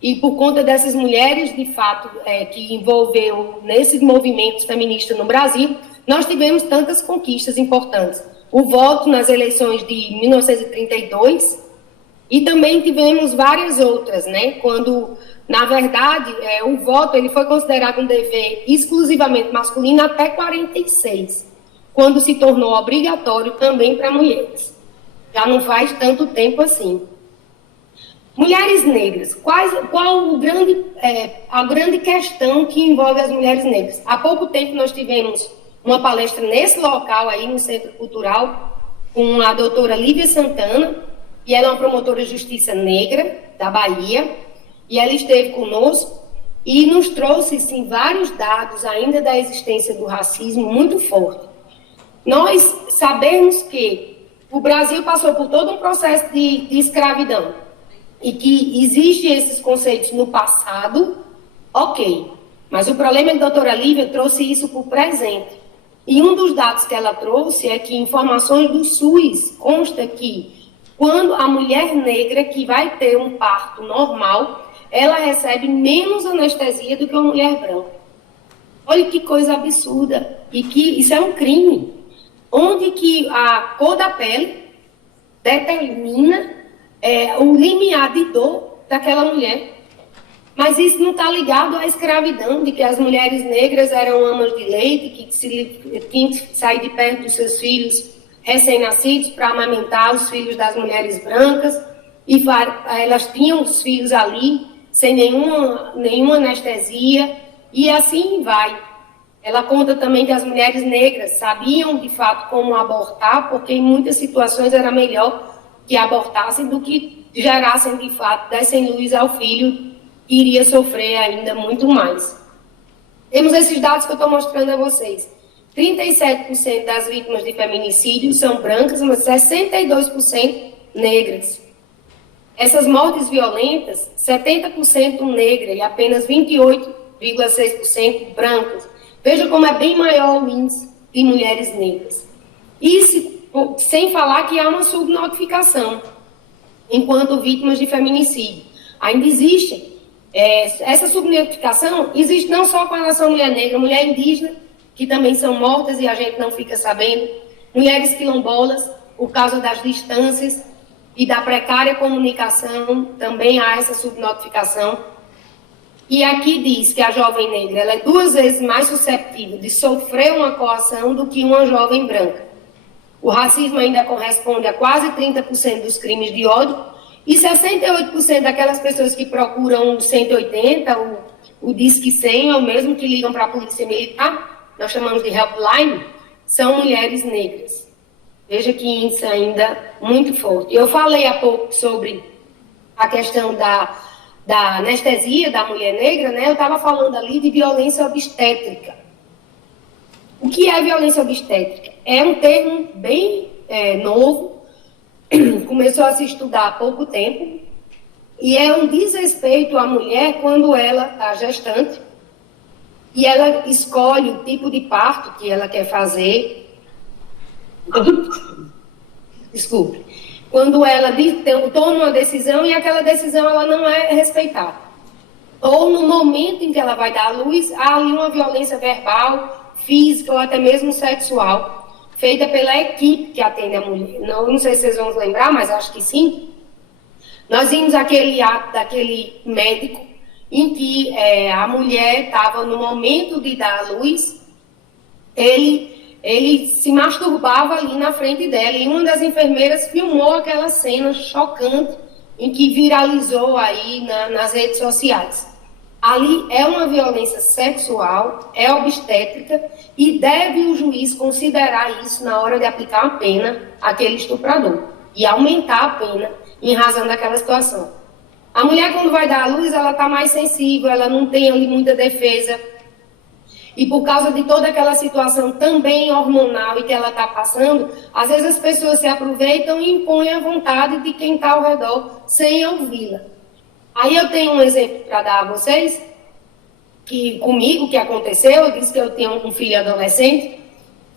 e por conta dessas mulheres, de fato, que envolveu nesses movimentos feministas no Brasil, nós tivemos tantas conquistas importantes. O voto nas eleições de 1932 e também tivemos várias outras, né? Quando, na verdade, o voto ele foi considerado um dever exclusivamente masculino até 46, quando se tornou obrigatório também para mulheres. Já não faz tanto tempo assim. Mulheres negras, qual a grande questão que envolve as mulheres negras? Há pouco tempo nós tivemos uma palestra nesse local aí no Centro Cultural com a doutora Lívia Santana, e ela é uma promotora de justiça negra da Bahia, e ela esteve conosco e nos trouxe, sim, vários dados ainda da existência do racismo muito forte. Nós sabemos que o Brasil passou por todo um processo de escravidão, e que existem esses conceitos no passado, ok. Mas o problema é que a doutora Lívia trouxe isso para o presente. E um dos dados que ela trouxe é que informações do SUS consta que quando a mulher negra que vai ter um parto normal, ela recebe menos anestesia do que uma mulher branca. Olha que coisa absurda. E que isso é um crime. Onde que a cor da pele determina o limiar de dor daquela mulher. Mas isso não está ligado à escravidão, de que as mulheres negras eram amas de leite, que tinham que sair de perto dos seus filhos recém-nascidos para amamentar os filhos das mulheres brancas, e elas tinham os filhos ali, sem nenhuma anestesia, e assim vai. Ela conta também que as mulheres negras sabiam, de fato, como abortar, porque em muitas situações era melhor que abortassem do que gerassem, de fato, dessem luz ao filho, que iria sofrer ainda muito mais. Temos esses dados que eu estou mostrando a vocês. 37% das vítimas de feminicídio são brancas, mas 62% negras. Essas mortes violentas, 70% negra e apenas 28,6% brancas. Veja como é bem maior o índice de mulheres negras. Isso sem falar que há uma subnotificação enquanto vítimas de feminicídio. Ainda existe. Essa subnotificação existe não só com relação à mulher negra, mulher indígena, que também são mortas e a gente não fica sabendo, mulheres quilombolas, por causa das distâncias e da precária comunicação, também há essa subnotificação. E aqui diz que a jovem negra ela é 2 vezes mais susceptível de sofrer uma coação do que uma jovem branca. O racismo ainda corresponde a quase 30% dos crimes de ódio e 68% daquelas pessoas que procuram o 180, o Disque 100, ou mesmo que ligam para a polícia militar, nós chamamos de helpline, são mulheres negras. Veja que índice ainda muito forte. Eu falei há pouco sobre a questão da anestesia da mulher negra, né? Eu estava falando ali de violência obstétrica. O que é violência obstétrica? É um termo bem novo, começou a se estudar há pouco tempo, e é um desrespeito à mulher quando ela está gestante, e ela escolhe o tipo de parto que ela quer fazer. Desculpe. Quando ela toma uma decisão e aquela decisão ela não é respeitada. Ou no momento em que ela vai dar à luz, há ali uma violência verbal, física ou até mesmo sexual, feita pela equipe que atende a mulher. Não sei se vocês vão lembrar, mas acho que sim. Nós vimos aquele ato daquele médico em que a mulher estava no momento de dar à luz, ele se masturbava ali na frente dela, e uma das enfermeiras filmou aquela cena chocante em que viralizou aí nas redes sociais. Ali é uma violência sexual, é obstétrica, e deve o juiz considerar isso na hora de aplicar a pena àquele estuprador e aumentar a pena em razão daquela situação. A mulher, quando vai dar à luz, ela está mais sensível, ela não tem ali muita defesa. E por causa de toda aquela situação também hormonal e que ela está passando, às vezes as pessoas se aproveitam e impõem a vontade de quem está ao redor, sem ouvi-la. Aí eu tenho um exemplo para dar a vocês, que aconteceu, eu disse que eu tenho um filho adolescente,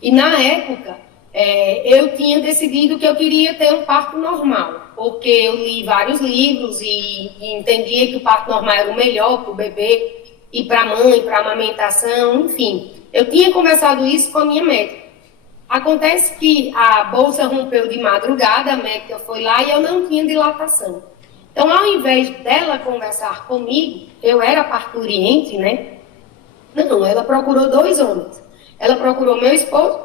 e na época, eu tinha decidido que eu queria ter um parto normal, porque eu li vários livros e entendia que o parto normal era o melhor para o bebê e para a mãe, para a amamentação, enfim. Eu tinha conversado isso com a minha médica. Acontece que a bolsa rompeu de madrugada, a médica foi lá e eu não tinha dilatação. Então, ao invés dela conversar comigo, eu era parturiente, né? Não, ela procurou 2 homens. Ela procurou meu esposo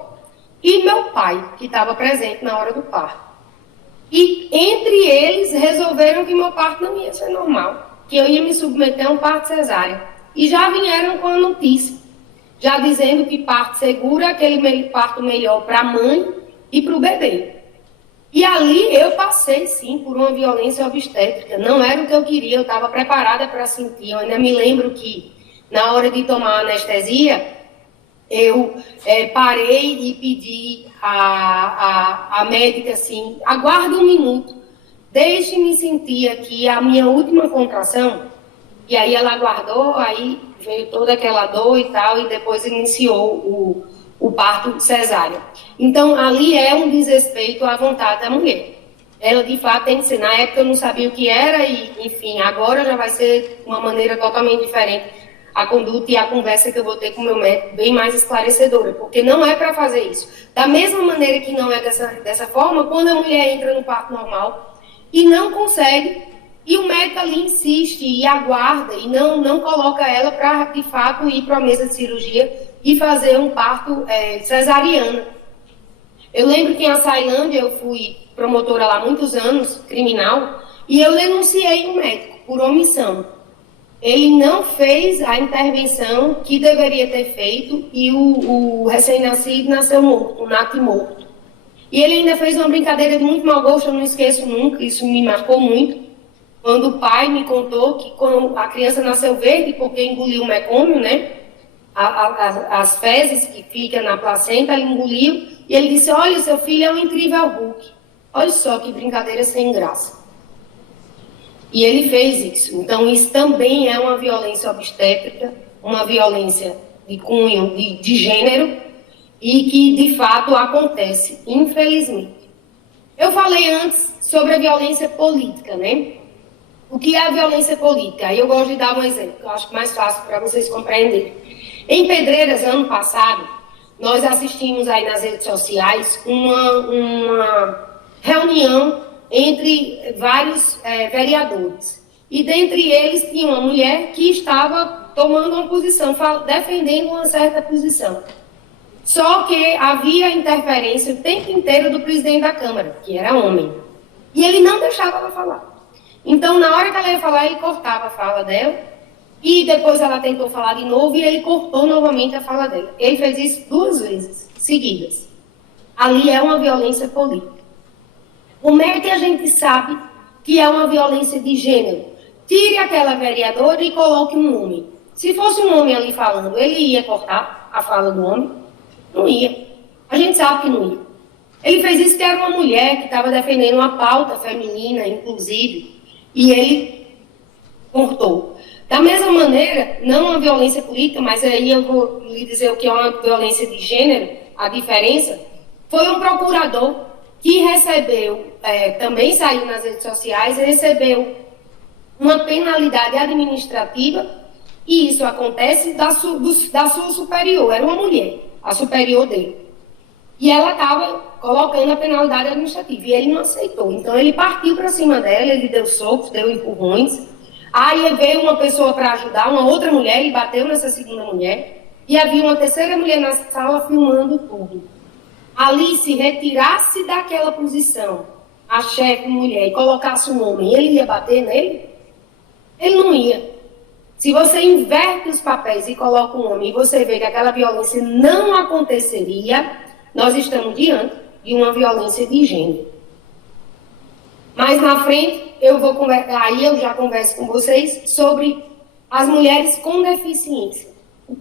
e meu pai, que estava presente na hora do parto. E entre eles resolveram que meu parto não ia ser normal, que eu ia me submeter a um parto cesárea. E já vieram com a notícia, já dizendo que parto seguro é aquele parto melhor para a mãe e para o bebê. E ali eu passei, sim, por uma violência obstétrica. Não era o que eu queria, eu estava preparada para sentir. Eu ainda me lembro que, na hora de tomar anestesia, eu parei e pedi à médica assim, aguarde 1 minuto, deixe-me sentir aqui a minha última contração. E aí ela aguardou, aí veio toda aquela dor e tal, e depois iniciou o parto cesáreo. Então, ali é um desrespeito à vontade da mulher. Ela, de fato, tem que ser. Na época eu não sabia o que era, e, enfim, agora já vai ser de uma maneira totalmente diferente a conduta e a conversa que eu vou ter com o meu médico, bem mais esclarecedora, porque não é para fazer isso. Da mesma maneira que não é dessa forma, quando a mulher entra no parto normal e não consegue, e o médico ali insiste e aguarda e não coloca ela para, de fato, ir para a mesa de cirurgia e fazer um parto cesariano. Eu lembro que em Açailândia eu fui promotora lá há muitos anos, criminal, e eu denunciei o médico por omissão. Ele não fez a intervenção que deveria ter feito e o recém-nascido nasceu morto, o nato morto. E ele ainda fez uma brincadeira de muito mau gosto, eu não esqueço nunca, isso me marcou muito. Quando o pai me contou que quando a criança nasceu verde, porque engoliu o mecônio, né? As fezes que ficam na placenta, ele engoliu, e ele disse, olha, seu filho é um incrível Hulk. Olha só que brincadeira sem graça. E ele fez isso. Então, isso também é uma violência obstétrica, uma violência de cunho, de gênero, e que, de fato, acontece, infelizmente. Eu falei antes sobre a violência política, né? O que é a violência política? Aí eu gosto de dar um exemplo, que eu acho mais fácil para vocês compreenderem. Em Pedreiras, ano passado, nós assistimos aí nas redes sociais uma reunião entre vários vereadores. E dentre eles tinha uma mulher que estava tomando uma posição, defendendo uma certa posição. Só que havia interferência o tempo inteiro do presidente da Câmara, que era homem. E ele não deixava ela falar. Então, na hora que ela ia falar, ele cortava a fala dela, e depois ela tentou falar de novo, e ele cortou novamente a fala dela. Ele fez isso 2 vezes, seguidas. Ali é uma violência política. Como é que a gente sabe que é uma violência de gênero? Tire aquela vereadora e coloque um homem. Se fosse um homem ali falando, ele ia cortar a fala do homem? Não ia. A gente sabe que não ia. Ele fez isso porque era uma mulher que estava defendendo uma pauta feminina, inclusive, e ele cortou. Da mesma maneira, não uma violência política, mas aí eu vou lhe dizer o que é uma violência de gênero, a diferença, foi um procurador que recebeu, também saiu nas redes sociais, recebeu uma penalidade administrativa, e isso acontece da sua superior, era uma mulher, a superior dele. E ela estava colocando a penalidade administrativa, e ele não aceitou. Então ele partiu para cima dela, ele deu socos, deu empurrões. Aí veio uma pessoa para ajudar, uma outra mulher, e bateu nessa segunda mulher, e havia uma terceira mulher na sala filmando tudo. Ali, se retirasse daquela posição a chefe mulher e colocasse um homem, ele ia bater nele? Ele não ia. Se você inverte os papéis e coloca um homem e você vê que aquela violência não aconteceria, nós estamos diante de uma violência de gênero. Mais na frente, aí eu já converso com vocês sobre as mulheres com deficiência.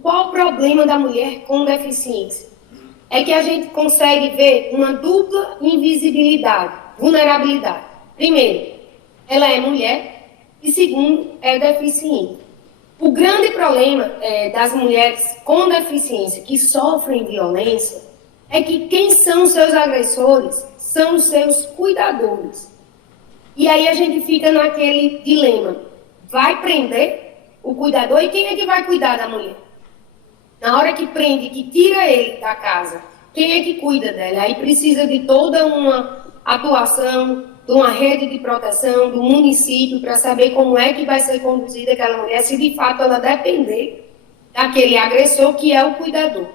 Qual o problema da mulher com deficiência? É que a gente consegue ver uma dupla invisibilidade, vulnerabilidade. Primeiro, ela é mulher, e segundo, é deficiente. O grande problema das mulheres com deficiência que sofrem violência é que quem são os seus agressores são os seus cuidadores. E aí a gente fica naquele dilema. Vai prender o cuidador e quem é que vai cuidar da mulher? Na hora que prende, que tira ele da casa, quem é que cuida dela? Aí precisa de toda uma atuação, de uma rede de proteção do município para saber como é que vai ser conduzida aquela mulher, se de fato ela depender daquele agressor que é o cuidador.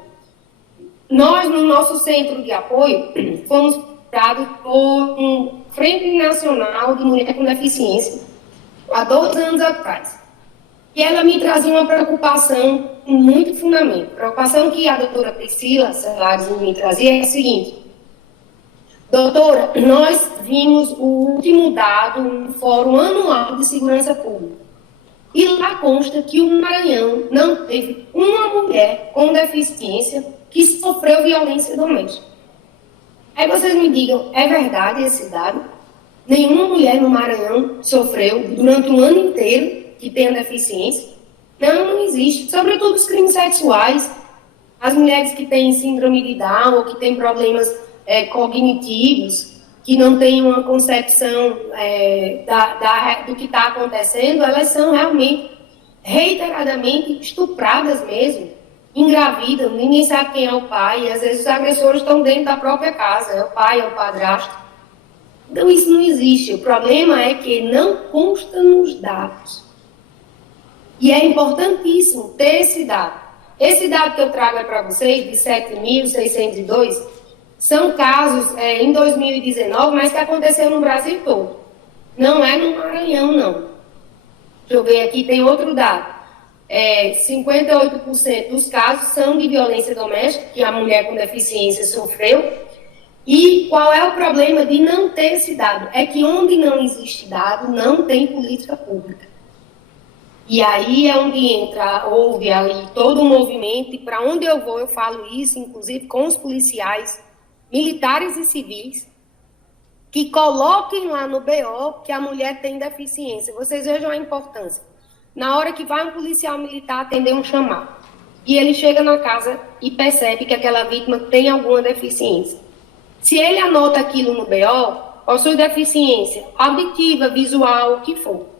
Nós, no nosso centro de apoio, fomos dados por um Frente Nacional de Mulher com Deficiência há 2 anos atrás. E ela me trazia uma preocupação com muito fundamento. A preocupação que a doutora Priscila Celares me trazia é a seguinte: doutora, nós vimos o último dado no Fórum Anual de Segurança Pública. E lá consta que o Maranhão não teve uma mulher com deficiência que sofreu violência doméstica. Aí vocês me digam, é verdade esse dado? Nenhuma mulher no Maranhão sofreu durante um ano inteiro que tenha deficiência? Não existe. Sobretudo os crimes sexuais. As mulheres que têm síndrome de Down ou que têm problemas cognitivos, que não têm uma concepção do que está acontecendo, elas são realmente, reiteradamente, estupradas mesmo, engravidam, ninguém sabe quem é o pai, e às vezes os agressores estão dentro da própria casa, é o pai, é o padrasto. Então isso não existe. O problema é que não consta nos dados. E é importantíssimo ter esse dado. Esse dado que eu trago para vocês, de 7.602, são casos em 2019, mas que aconteceu no Brasil todo. Não é no Maranhão, não. Deixa eu ver aqui, tem outro dado. 58% dos casos são de violência doméstica, que a mulher com deficiência sofreu. E qual é o problema de não ter esse dado? É que onde não existe dado, não tem política pública. E aí é onde houve ali todo um movimento, e para onde eu vou, eu falo isso, inclusive com os policiais, militares e civis, que coloquem lá no BO que a mulher tem deficiência. Vocês vejam a importância. Na hora que vai um policial militar atender um chamado, e ele chega na casa e percebe que aquela vítima tem alguma deficiência. Se ele anota aquilo no BO, possui deficiência auditiva, visual, o que for.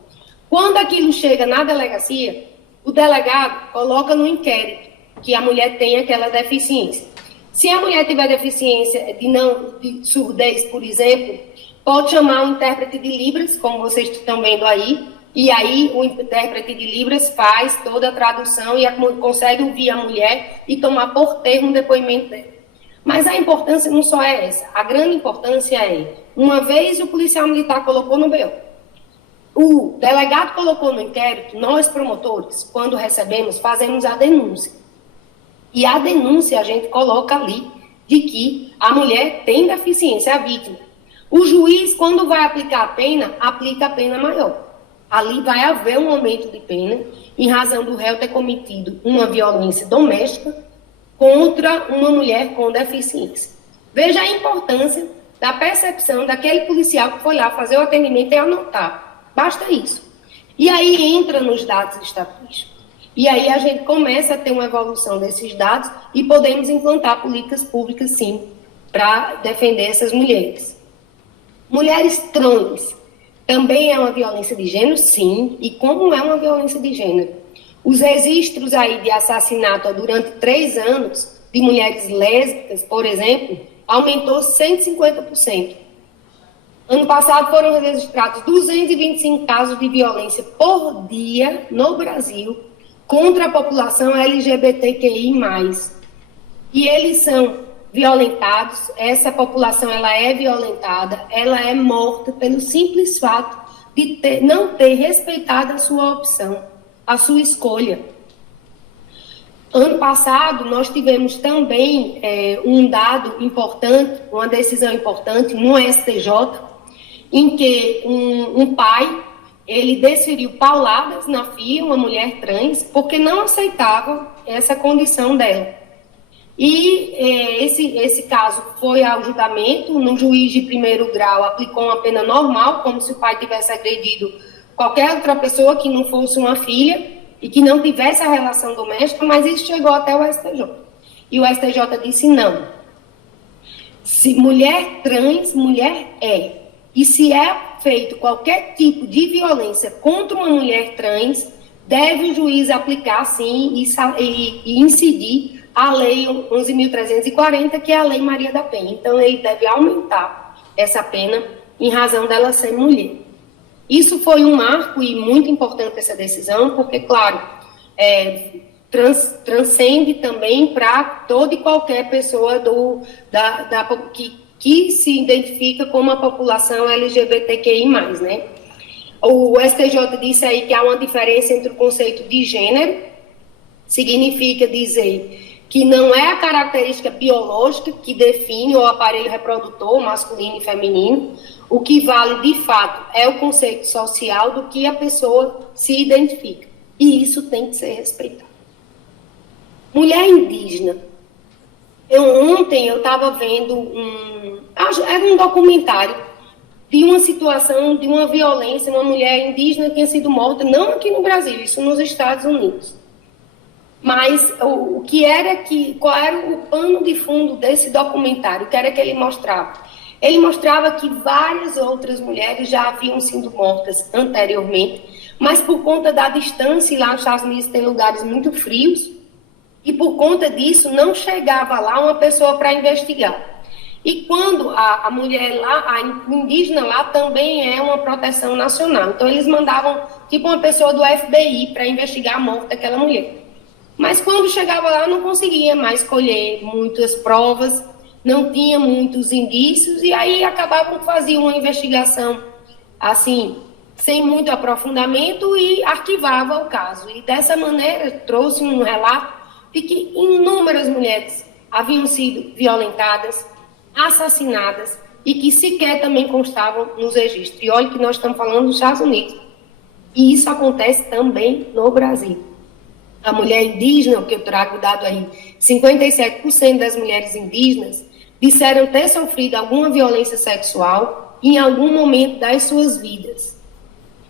Quando aquilo chega na delegacia, o delegado coloca no inquérito que a mulher tem aquela deficiência. Se a mulher tiver deficiência de surdez, por exemplo, pode chamar um intérprete de Libras, como vocês estão vendo aí, e aí o intérprete de Libras faz toda a tradução e consegue ouvir a mulher e tomar por termo o depoimento dela. Mas a importância não só é essa. A grande importância é, uma vez o policial militar colocou no BO, o delegado colocou no inquérito, nós promotores, quando recebemos, fazemos a denúncia. E a denúncia a gente coloca ali de que a mulher tem deficiência, a vítima. O juiz, quando vai aplicar a pena, aplica a pena maior. Ali vai haver um aumento de pena em razão do réu ter cometido uma violência doméstica contra uma mulher com deficiência. Veja a importância da percepção daquele policial que foi lá fazer o atendimento e anotar. Basta isso. E aí entra nos dados estatísticos. E aí a gente começa a ter uma evolução desses dados e podemos implantar políticas públicas, sim, para defender essas mulheres. Mulheres trans também é uma violência de gênero, sim. E como é uma violência de gênero? Os registros aí de assassinato durante 3 anos de mulheres lésbicas, por exemplo, aumentou 150%. Ano passado foram registrados 225 casos de violência por dia no Brasil contra a população LGBTQI+. E eles são violentados, essa população ela é violentada, ela é morta pelo simples fato de não ter respeitado a sua opção, a sua escolha. Ano passado, nós tivemos também um dado importante, uma decisão importante no STJ, em que um pai, ele desferiu pauladas na filha, uma mulher trans, porque não aceitava essa condição dela. E esse caso foi ao julgamento, no juiz de primeiro grau aplicou uma pena normal, como se o pai tivesse agredido qualquer outra pessoa que não fosse uma filha e que não tivesse a relação doméstica, mas isso chegou até o STJ. E o STJ disse não. Se mulher trans, mulher é. E se é feito qualquer tipo de violência contra uma mulher trans, deve o juiz aplicar, sim, e incidir a Lei 11.340, que é a Lei Maria da Penha. Então, ele deve aumentar essa pena em razão dela ser mulher. Isso foi um marco e muito importante essa decisão, porque, claro, transcende também para toda e qualquer pessoa que se identifica como a população LGBTQI+, né? O STJ disse aí que há uma diferença entre o conceito de gênero, significa dizer que não é a característica biológica que define o aparelho reprodutor masculino e feminino. O que vale de fato é o conceito social do que a pessoa se identifica, e isso tem que ser respeitado. Mulher indígena. Ontem eu estava vendo era um documentário de uma situação de uma violência, uma mulher indígena tinha sido morta, não aqui no Brasil, isso nos Estados Unidos. Mas qual era o pano de fundo desse documentário? O que era que ele mostrava? Ele mostrava que várias outras mulheres já haviam sido mortas anteriormente, mas por conta da distância, lá nos Estados Unidos tem lugares muito frios, e por conta disso não chegava lá uma pessoa para investigar. E quando a mulher lá, a indígena lá também é uma proteção nacional. Então eles mandavam tipo uma pessoa do FBI para investigar a morte daquela mulher. Mas quando chegava lá não conseguia mais colher muitas provas, não tinha muitos indícios, e aí acabavam fazendo uma investigação assim, sem muito aprofundamento, e arquivava o caso. E dessa maneira trouxe um relato de que inúmeras mulheres haviam sido violentadas, assassinadas, e que sequer também constavam nos registros. E olha que nós estamos falando dos Estados Unidos. E isso acontece também no Brasil. A mulher indígena, o que eu trago dado aí, 57% das mulheres indígenas disseram ter sofrido alguma violência sexual em algum momento das suas vidas.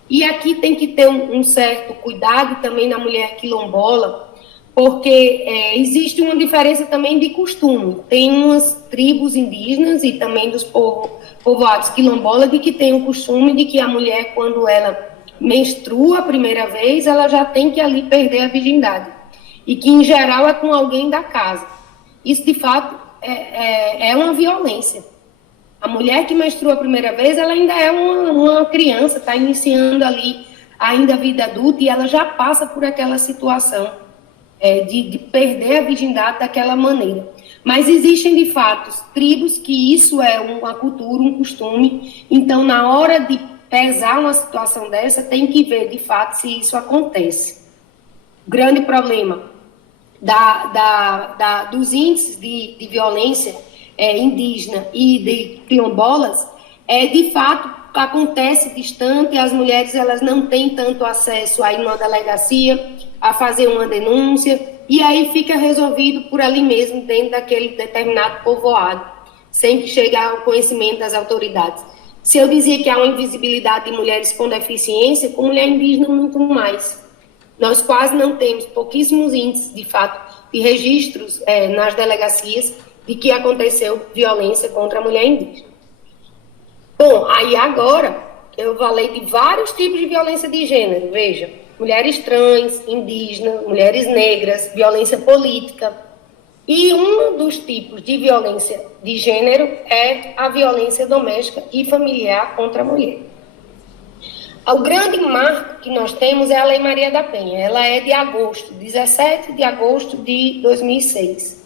E aqui tem que ter um certo cuidado também na mulher quilombola, porque existe uma diferença também de costume. Tem umas tribos indígenas e também dos povoados quilombolas de que tem o costume de que a mulher, quando ela menstrua a primeira vez, ela já tem que ali perder a virgindade. E que, em geral, é com alguém da casa. Isso, de fato, é uma violência. A mulher que menstrua a primeira vez, ela ainda é uma criança, está iniciando ali ainda a vida adulta, e ela já passa por aquela situação de perder a virgindade daquela maneira. Mas existem, de fato, tribos que isso é uma cultura, um costume. Então, na hora de pesar uma situação dessa, tem que ver, de fato, se isso acontece. O grande problema dos índices de violência indígena e de quilombolas de fato, acontece distante, as mulheres elas não têm tanto acesso a ir numa delegacia, a fazer uma denúncia, e aí fica resolvido por ali mesmo, dentro daquele determinado povoado, sem que chegue ao conhecimento das autoridades. Se eu dizia que há uma invisibilidade de mulheres com deficiência, com mulher indígena muito mais. Nós quase não temos, pouquíssimos índices, de fato, de registros nas delegacias de que aconteceu violência contra a mulher indígena. Bom, aí agora eu falei de vários tipos de violência de gênero, veja, mulheres trans, indígenas, mulheres negras, violência política. E um dos tipos de violência de gênero é a violência doméstica e familiar contra a mulher. O grande marco que nós temos é a Lei Maria da Penha. Ela é de agosto, 17 de agosto de 2006.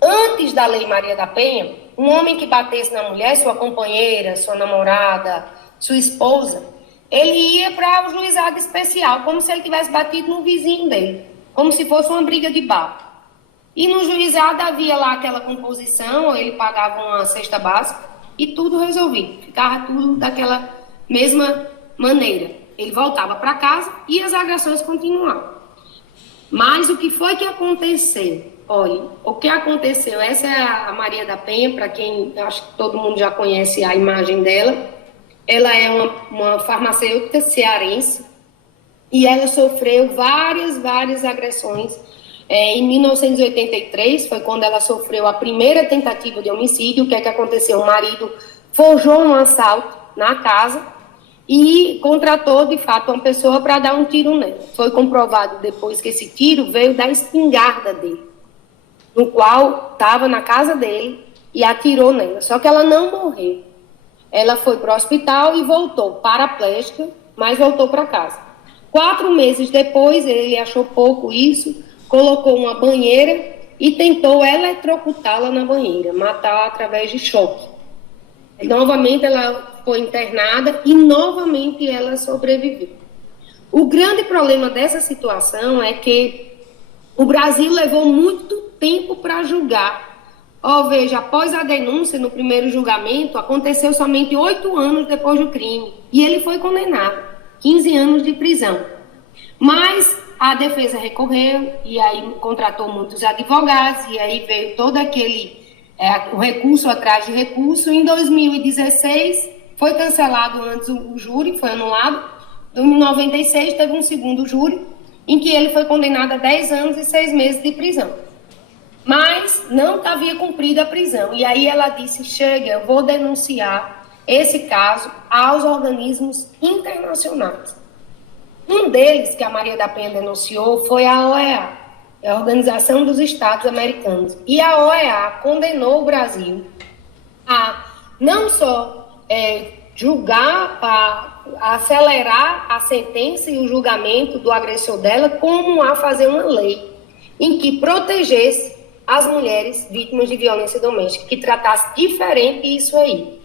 Antes da Lei Maria da Penha, um homem que batesse na mulher, sua companheira, sua namorada, sua esposa, ele ia para o juizado especial, como se ele tivesse batido no vizinho dele, como se fosse uma briga de bar. E no juizado havia lá aquela composição, ele pagava uma cesta básica e tudo resolvido. Ficava tudo daquela mesma maneira. Ele voltava para casa e as agressões continuavam. Mas o que foi que aconteceu? Olha, o que aconteceu? Essa é a Maria da Penha, para quem acho que todo mundo já conhece a imagem dela. Ela é uma farmacêutica cearense e ela sofreu várias agressões Em 1983, foi quando ela sofreu a primeira tentativa de homicídio. O que é que aconteceu? O marido forjou um assalto na casa e contratou, de fato, uma pessoa para dar um tiro nela. Foi comprovado depois que esse tiro veio da espingarda dele, no qual estava na casa dele, e atirou nela. Só que ela não morreu. Ela foi para o hospital e voltou paraplégica, mas voltou para casa. 4 meses depois, ele achou pouco isso, colocou uma banheira e tentou eletrocutá-la na banheira, matá-la através de choque. Novamente ela foi internada e novamente ela sobreviveu. O grande problema dessa situação é que o Brasil levou muito tempo para julgar. Veja, após a denúncia, no primeiro julgamento, aconteceu somente 8 anos depois do crime. E ele foi condenado, 15 anos de prisão. Mas a defesa recorreu e aí contratou muitos advogados e aí veio todo aquele o recurso atrás de recurso. Em 2016, foi cancelado antes o júri, foi anulado. Em 96, teve um segundo júri, em que ele foi condenado a 10 anos e 6 meses de prisão. Mas não havia cumprido a prisão. E aí ela disse, chega, eu vou denunciar esse caso aos organismos internacionais. Um deles, que a Maria da Penha denunciou, foi a OEA, a Organização dos Estados Americanos. E a OEA condenou o Brasil a não só julgar, a acelerar a sentença e o julgamento do agressor dela, como a fazer uma lei em que protegesse as mulheres vítimas de violência doméstica, que tratasse diferente isso aí.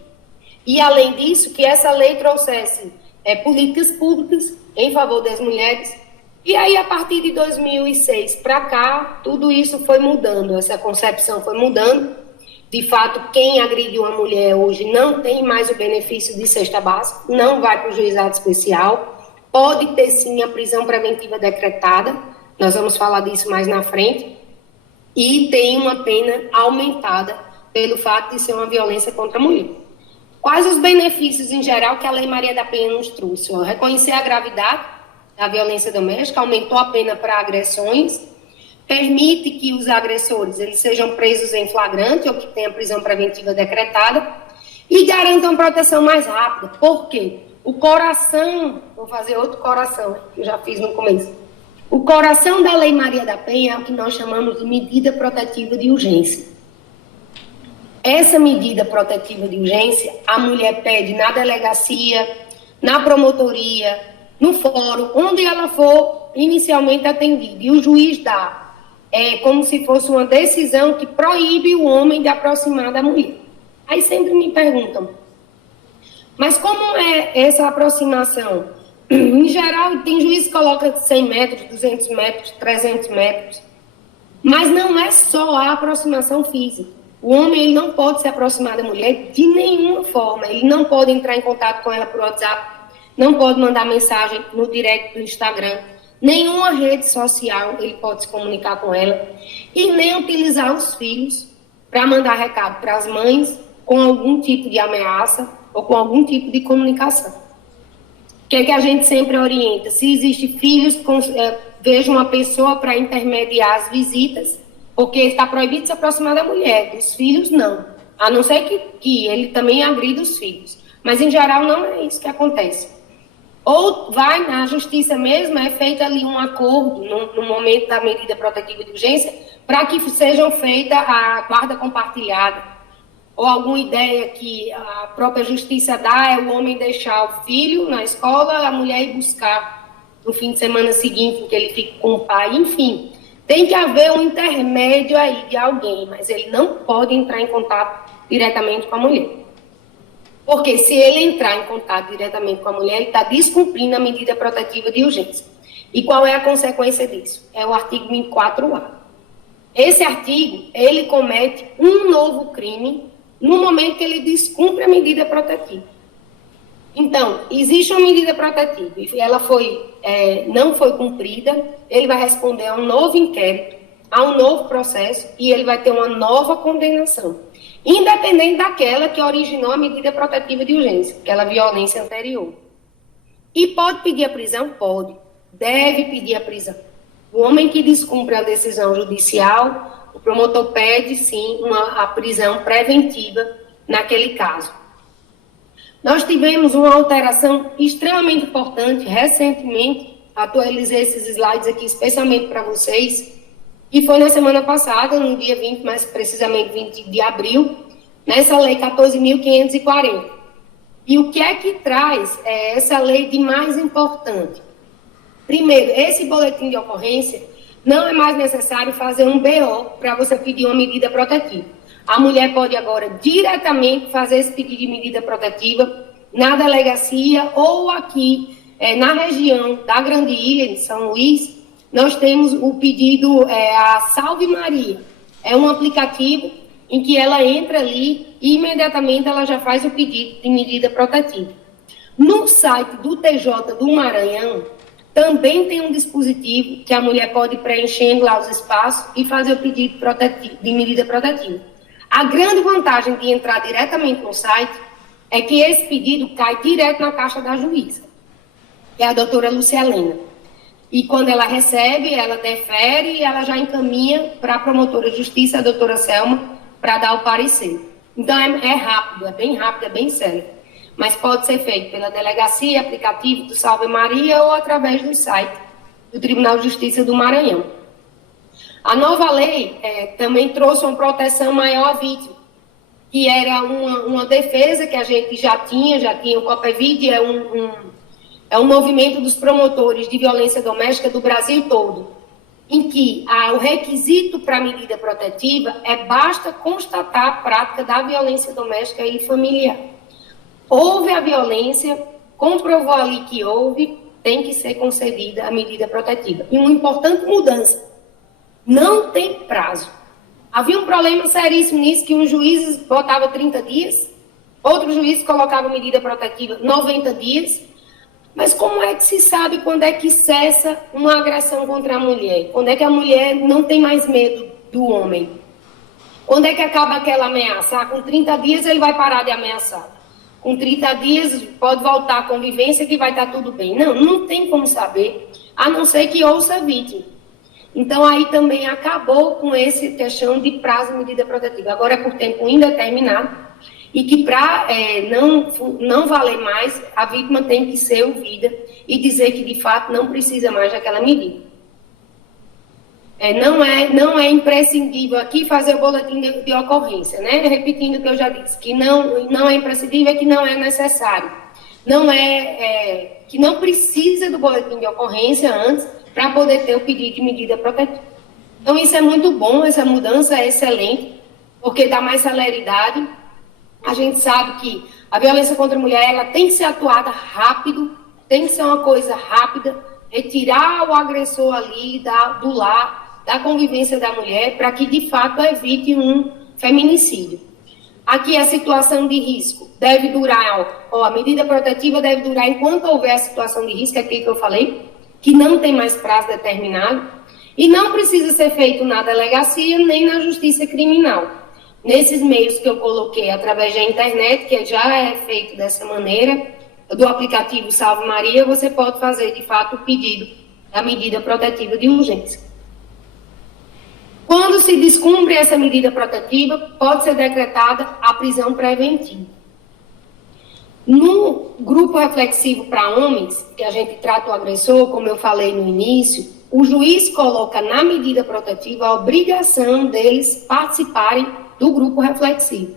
E, além disso, que essa lei trouxesse políticas públicas em favor das mulheres. E aí, a partir de 2006 para cá, tudo isso foi mudando, essa concepção foi mudando. De fato, quem agrediu uma mulher hoje não tem mais o benefício de cesta básica, não vai para o juizado especial, pode ter sim a prisão preventiva decretada, nós vamos falar disso mais na frente, e tem uma pena aumentada pelo fato de ser uma violência contra a mulher. Quais os benefícios, em geral, que a Lei Maria da Penha nos trouxe? Reconhecer a gravidade da violência doméstica, aumentou a pena para agressões, permite que os agressores eles sejam presos em flagrante ou que tenham prisão preventiva decretada e garanta uma proteção mais rápida. Por quê? O coração, vou fazer outro coração, que eu já fiz no começo. O coração da Lei Maria da Penha é o que nós chamamos de medida protetiva de urgência. Essa medida protetiva de urgência, a mulher pede na delegacia, na promotoria, no fórum, onde ela for inicialmente atendida. E o juiz dá, como se fosse uma decisão que proíbe o homem de aproximar da mulher. Aí sempre me perguntam, mas como é essa aproximação? Em geral, tem juiz que coloca 100 metros, 200 metros, 300 metros. Mas não é só a aproximação física. O homem ele não pode se aproximar da mulher de nenhuma forma. Ele não pode entrar em contato com ela por WhatsApp, não pode mandar mensagem no direct do Instagram, nenhuma rede social ele pode se comunicar com ela, e nem utilizar os filhos para mandar recado para as mães com algum tipo de ameaça ou com algum tipo de comunicação. O que é que a gente sempre orienta? Se existe filhos, veja uma pessoa para intermediar as visitas, porque está proibido se aproximar da mulher, dos filhos não, a não ser que ele também agrida os filhos. Mas, em geral, não é isso que acontece. Ou vai na justiça mesmo, é feito ali um acordo no momento da medida protetiva de urgência para que sejam feita a guarda compartilhada. Ou alguma ideia que a própria justiça dá é o homem deixar o filho na escola, a mulher ir buscar no fim de semana seguinte, em que ele fique com o pai, enfim. Tem que haver um intermédio aí de alguém, mas ele não pode entrar em contato diretamente com a mulher. Porque se ele entrar em contato diretamente com a mulher, ele está descumprindo a medida protetiva de urgência. E qual é a consequência disso? É o artigo 24A. Esse artigo, ele comete um novo crime no momento que ele descumpre a medida protetiva. Então, existe uma medida protetiva e ela não foi cumprida, ele vai responder a um novo inquérito, a um novo processo e ele vai ter uma nova condenação, independente daquela que originou a medida protetiva de urgência, aquela violência anterior. E pode pedir a prisão? Pode. Deve pedir a prisão. O homem que descumpre a decisão judicial, o promotor pede, sim, a prisão preventiva naquele caso. Nós tivemos uma alteração extremamente importante, recentemente, atualizei esses slides aqui especialmente para vocês, e foi na semana passada, no dia 20, mais precisamente 20 de abril, nessa lei 14.540. E o que é que traz essa lei de mais importante? Primeiro, esse boletim de ocorrência não é mais necessário fazer um BO para você pedir uma medida protetiva. A mulher pode agora diretamente fazer esse pedido de medida protetiva na delegacia ou aqui na região da Grande Ilha, de São Luís. Nós temos o pedido, a Salve Maria. É um aplicativo em que ela entra ali e imediatamente ela já faz o pedido de medida protetiva. No site do TJ do Maranhão, também tem um dispositivo que a mulher pode preenchendo lá os espaços e fazer o pedido de medida protetiva. A grande vantagem de entrar diretamente no site é que esse pedido cai direto na caixa da juíza, que é a doutora Lucialena. E quando ela recebe, ela defere e ela já encaminha para a promotora de justiça, a doutora Selma, para dar o parecer. Então é rápido, é bem sério. Mas pode ser feito pela delegacia, aplicativo do Salve Maria ou através do site do Tribunal de Justiça do Maranhão. A nova lei também trouxe uma proteção maior à vítima, que era uma defesa que a gente já tinha o COPEVID, é um movimento dos promotores de violência doméstica do Brasil todo, em que o requisito para a medida protetiva basta constatar a prática da violência doméstica e familiar. Houve a violência, comprovou ali que houve, tem que ser concedida a medida protetiva. E uma importante mudança, não tem prazo. Havia um problema seríssimo nisso, que um juiz botava 30 dias, outro juiz colocava medida protetiva 90 dias, mas como é que se sabe quando é que cessa uma agressão contra a mulher? Quando é que a mulher não tem mais medo do homem? Quando é que acaba aquela ameaça? Com 30 dias ele vai parar de ameaçar. Com 30 dias pode voltar à convivência que vai estar tudo bem. Não tem como saber, a não ser que ouça a vítima. Então aí também acabou com esse questão de prazo de medida protetiva. Agora é por tempo indeterminado e que para não valer mais, a vítima tem que ser ouvida e dizer que de fato não precisa mais daquela medida. Não é imprescindível aqui fazer o boletim de ocorrência, né? Repetindo o que eu já disse, que não é imprescindível, é que não é necessário. Que não precisa do boletim de ocorrência antes para poder ter o pedido de medida protetiva. Então isso é muito bom, essa mudança é excelente, porque dá mais celeridade. A gente sabe que a violência contra a mulher ela tem que ser atuada rápido, tem que ser uma coisa rápida, retirar o agressor ali do lar, da convivência da mulher, para que, de fato, evite um feminicídio. Aqui, a situação de risco deve durar, a medida protetiva deve durar enquanto houver a situação de risco, aqui que eu falei, que não tem mais prazo determinado, e não precisa ser feito na delegacia nem na justiça criminal. Nesses meios que eu coloquei através da internet, que já é feito dessa maneira, do aplicativo Salve Maria, você pode fazer, de fato, o pedido da medida protetiva de urgência. Quando se descumpre essa medida protetiva, pode ser decretada a prisão preventiva. No grupo reflexivo para homens, que a gente trata o agressor, como eu falei no início, o juiz coloca na medida protetiva a obrigação deles participarem do grupo reflexivo.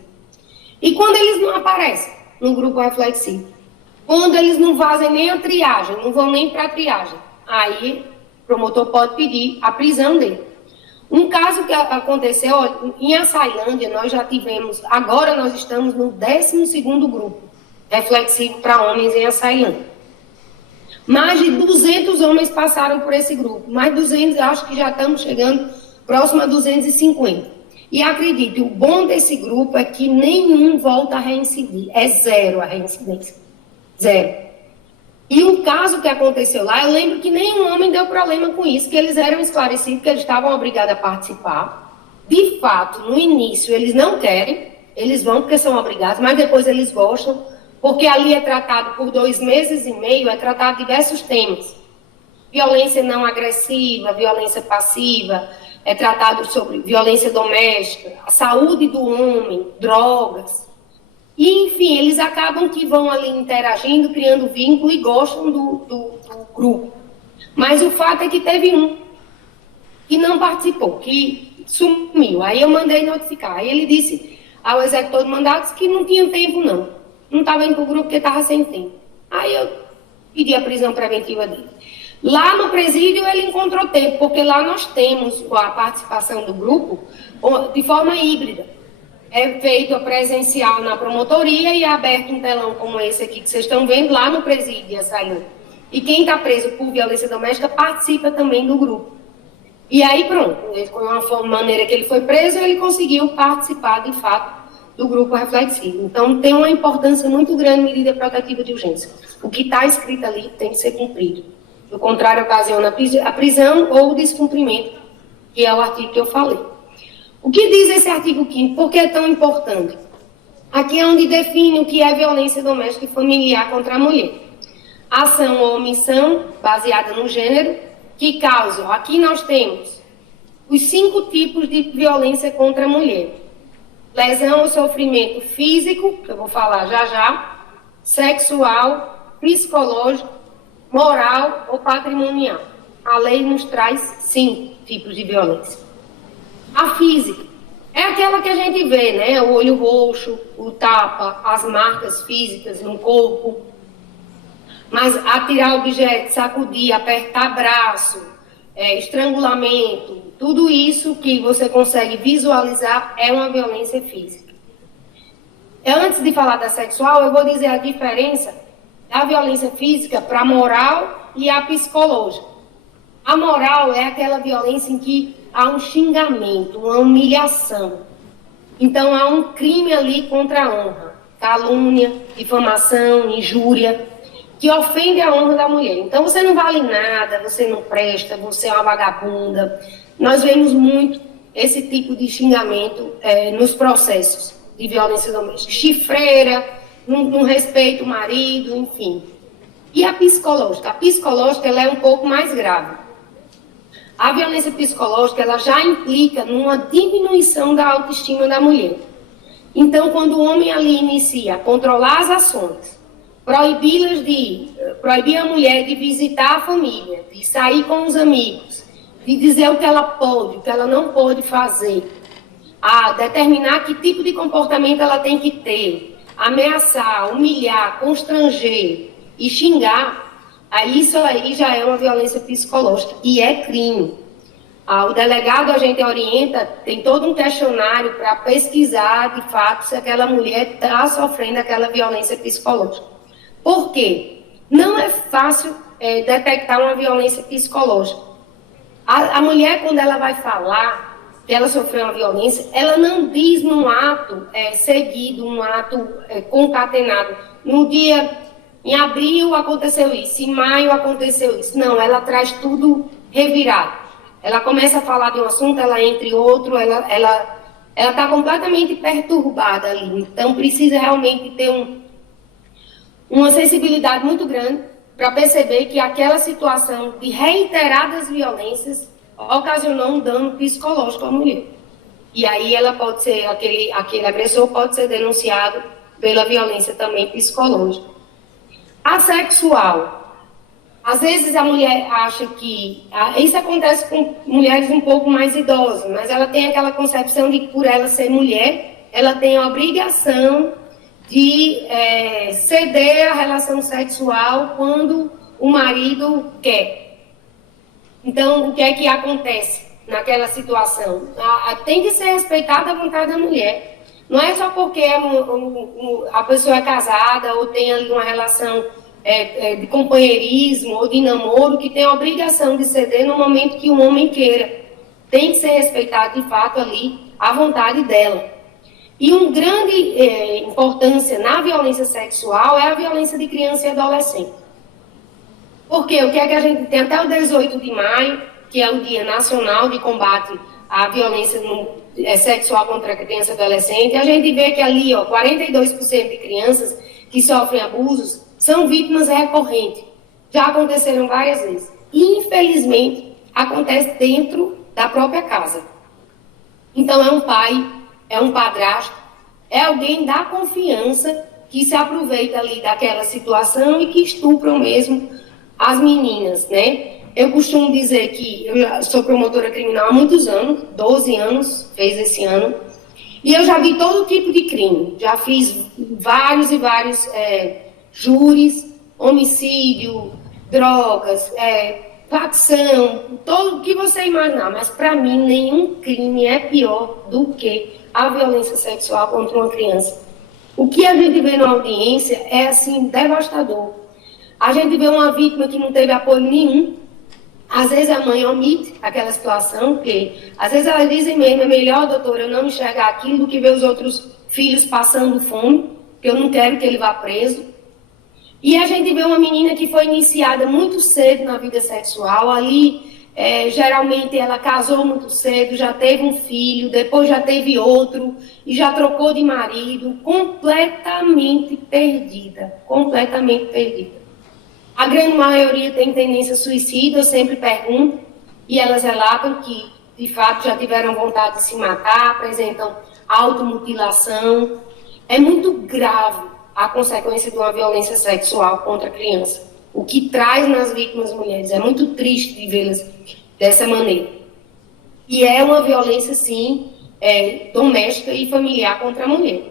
E quando eles não aparecem no grupo reflexivo, quando eles não fazem nem a triagem, não vão nem para a triagem, aí o promotor pode pedir a prisão dele. Um caso que aconteceu, em Açailândia, nós já tivemos, agora nós estamos no 12º grupo reflexivo para homens em Açailândia. Mais de 200 homens passaram por esse grupo, mais 200, acho que já estamos chegando próximo a 250. E acredite, o bom desse grupo é que nenhum volta a reincidir, é zero a reincidência, zero. E o caso que aconteceu lá, eu lembro que nenhum homem deu problema com isso, que eles eram esclarecidos, que eles estavam obrigados a participar. De fato, no início, eles não querem, eles vão porque são obrigados, mas depois eles gostam, porque ali é tratado por 2 meses e meio, é tratado diversos temas. violência não agressiva, violência passiva, é tratado sobre violência doméstica, a saúde do homem, drogas. E, enfim, eles acabam que vão ali interagindo, criando vínculo e gostam do grupo. Mas o fato é que teve um que não participou, que sumiu. Aí eu mandei notificar. Aí ele disse ao executor de mandatos que não tinha tempo, não. Não estava indo para o grupo porque estava sem tempo. Aí eu pedi a prisão preventiva dele. Lá no presídio ele encontrou tempo, porque lá nós temos a participação do grupo de forma híbrida. É feito a presencial na promotoria e é aberto um telão como esse aqui que vocês estão vendo lá no presídio, e quem está preso por violência doméstica participa também do grupo. E aí pronto, com uma maneira que ele foi preso, ele conseguiu participar de fato do grupo reflexivo. Então tem uma importância muito grande medida protetiva de urgência. O que está escrito ali tem que ser cumprido. Do contrário, ocasiona a prisão ou o descumprimento, que é o artigo que eu falei. O que diz esse artigo 5º? Por que é tão importante? Aqui é onde define o que é violência doméstica e familiar contra a mulher. Ação ou omissão, baseada no gênero, que causam. Aqui nós temos os 5 tipos de violência contra a mulher. Lesão ou sofrimento físico, que eu vou falar já já, sexual, psicológico, moral ou patrimonial. A lei nos traz 5 tipos de violência. A física é aquela que a gente vê, né? O olho roxo, o tapa, as marcas físicas no corpo. Mas atirar objetos, sacudir, apertar braço, estrangulamento, tudo isso que você consegue visualizar é uma violência física. Antes de falar da sexual, eu vou dizer a diferença da violência física para a moral e a psicológica. A moral é aquela violência em que há um xingamento, uma humilhação. Então há um crime ali contra a honra, calúnia, difamação, injúria, que ofende a honra da mulher. Então você não vale nada, você não presta, você é uma vagabunda. Nós vemos muito esse tipo de xingamento nos processos de violência doméstica. Chifreira, não respeita o marido, enfim. E a psicológica? A psicológica ela é um pouco mais grave. A violência psicológica ela já implica numa diminuição da autoestima da mulher. Então, quando o homem ali inicia a controlar as ações, proibir a mulher de visitar a família, de sair com os amigos, de dizer o que ela pode, o que ela não pode fazer, a determinar que tipo de comportamento ela tem que ter, ameaçar, humilhar, constranger e xingar, isso aí já é uma violência psicológica e é crime. O delegado, a gente orienta, tem todo um questionário para pesquisar, de fato, se aquela mulher está sofrendo aquela violência psicológica. Por quê? Não é fácil detectar uma violência psicológica. A mulher, quando ela vai falar que ela sofreu uma violência, ela não diz num ato seguido, um ato concatenado. No dia, em abril aconteceu isso, em maio aconteceu isso. Não, ela traz tudo revirado. Ela começa a falar de um assunto, ela entre outro, ela está completamente perturbada ali. Então, precisa realmente ter uma sensibilidade muito grande para perceber que aquela situação de reiteradas violências ocasionou um dano psicológico à mulher. E aí ela pode ser, aquele agressor pode ser denunciado pela violência também psicológica. A sexual. Às vezes a mulher acha que... Isso acontece com mulheres um pouco mais idosas, mas ela tem aquela concepção de que por ela ser mulher, ela tem a obrigação de ceder à relação sexual quando o marido quer. Então, o que é que acontece naquela situação? Tem que ser respeitada a vontade da mulher. Não é só porque a pessoa é casada ou tem ali uma relação de companheirismo ou de namoro que tem a obrigação de ceder no momento que o homem queira. Tem que ser respeitado, de fato, ali a vontade dela. E uma grande importância na violência sexual é a violência de criança e adolescente. Porque o que é que a gente tem até o 18 de maio, que é o Dia Nacional de Combate à Violência Sexual contra a Criança e Adolescente, a gente vê que ali, 42% de crianças que sofrem abusos são vítimas recorrentes. Já aconteceram várias vezes. e, infelizmente, acontece dentro da própria casa. Então, é um pai, é um padrasto, é alguém da confiança que se aproveita ali daquela situação e que estupram mesmo as meninas, né? Eu costumo dizer que eu já sou promotora criminal há muitos anos, 12 anos, fez esse ano, e eu já vi todo tipo de crime. Já fiz vários e vários júris, homicídio, drogas, facção, todo o que você imaginar. Mas, para mim, nenhum crime é pior do que a violência sexual contra uma criança. O que a gente vê na audiência é, assim, devastador. A gente vê uma vítima que não teve apoio nenhum. Às vezes a mãe omite aquela situação, porque às vezes elas dizem mesmo, é melhor, doutora, eu não enxergar aquilo do que ver os outros filhos passando fome, porque eu não quero que ele vá preso. E a gente vê uma menina que foi iniciada muito cedo na vida sexual, ali geralmente ela casou muito cedo, já teve um filho, depois já teve outro, e já trocou de marido, completamente perdida, completamente perdida. A grande maioria tem tendência suicida, eu sempre pergunto, e elas relatam que, de fato, já tiveram vontade de se matar, apresentam automutilação. É muito grave a consequência de uma violência sexual contra a criança. O que traz nas vítimas mulheres. É muito triste de vê-las dessa maneira. E é uma violência, sim, doméstica e familiar contra a mulher.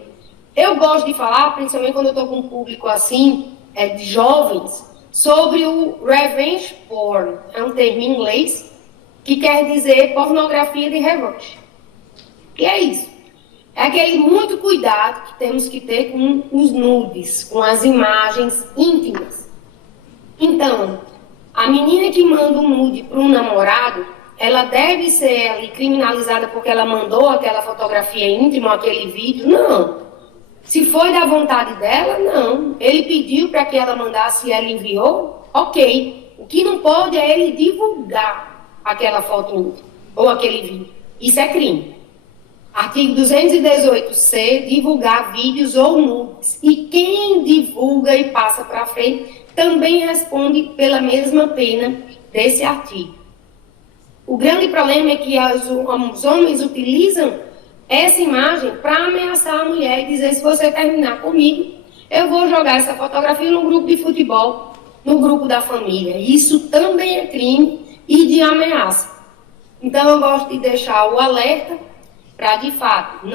Eu gosto de falar, principalmente quando eu estou com um público assim, de jovens, sobre o revenge porn. É um termo em inglês que quer dizer pornografia de revanche. E é isso. É aquele muito cuidado que temos que ter com os nudes, com as imagens íntimas. Então, a menina que manda um nude para um namorado, ela deve ser ali criminalizada porque ela mandou aquela fotografia íntima, aquele vídeo? Não. Se foi da vontade dela, não. Ele pediu para que ela mandasse e ela enviou? Ok. O que não pode é ele divulgar aquela foto íntima ou aquele vídeo. Isso é crime. Artigo 218C, divulgar vídeos ou nudes. E quem divulga e passa para frente também responde pela mesma pena desse artigo. O grande problema é que os homens utilizam essa imagem para ameaçar a mulher e dizer: se você terminar comigo, eu vou jogar essa fotografia no grupo de futebol, no grupo da família. Isso também é crime e de ameaça. Então eu gosto de deixar o alerta para, de fato,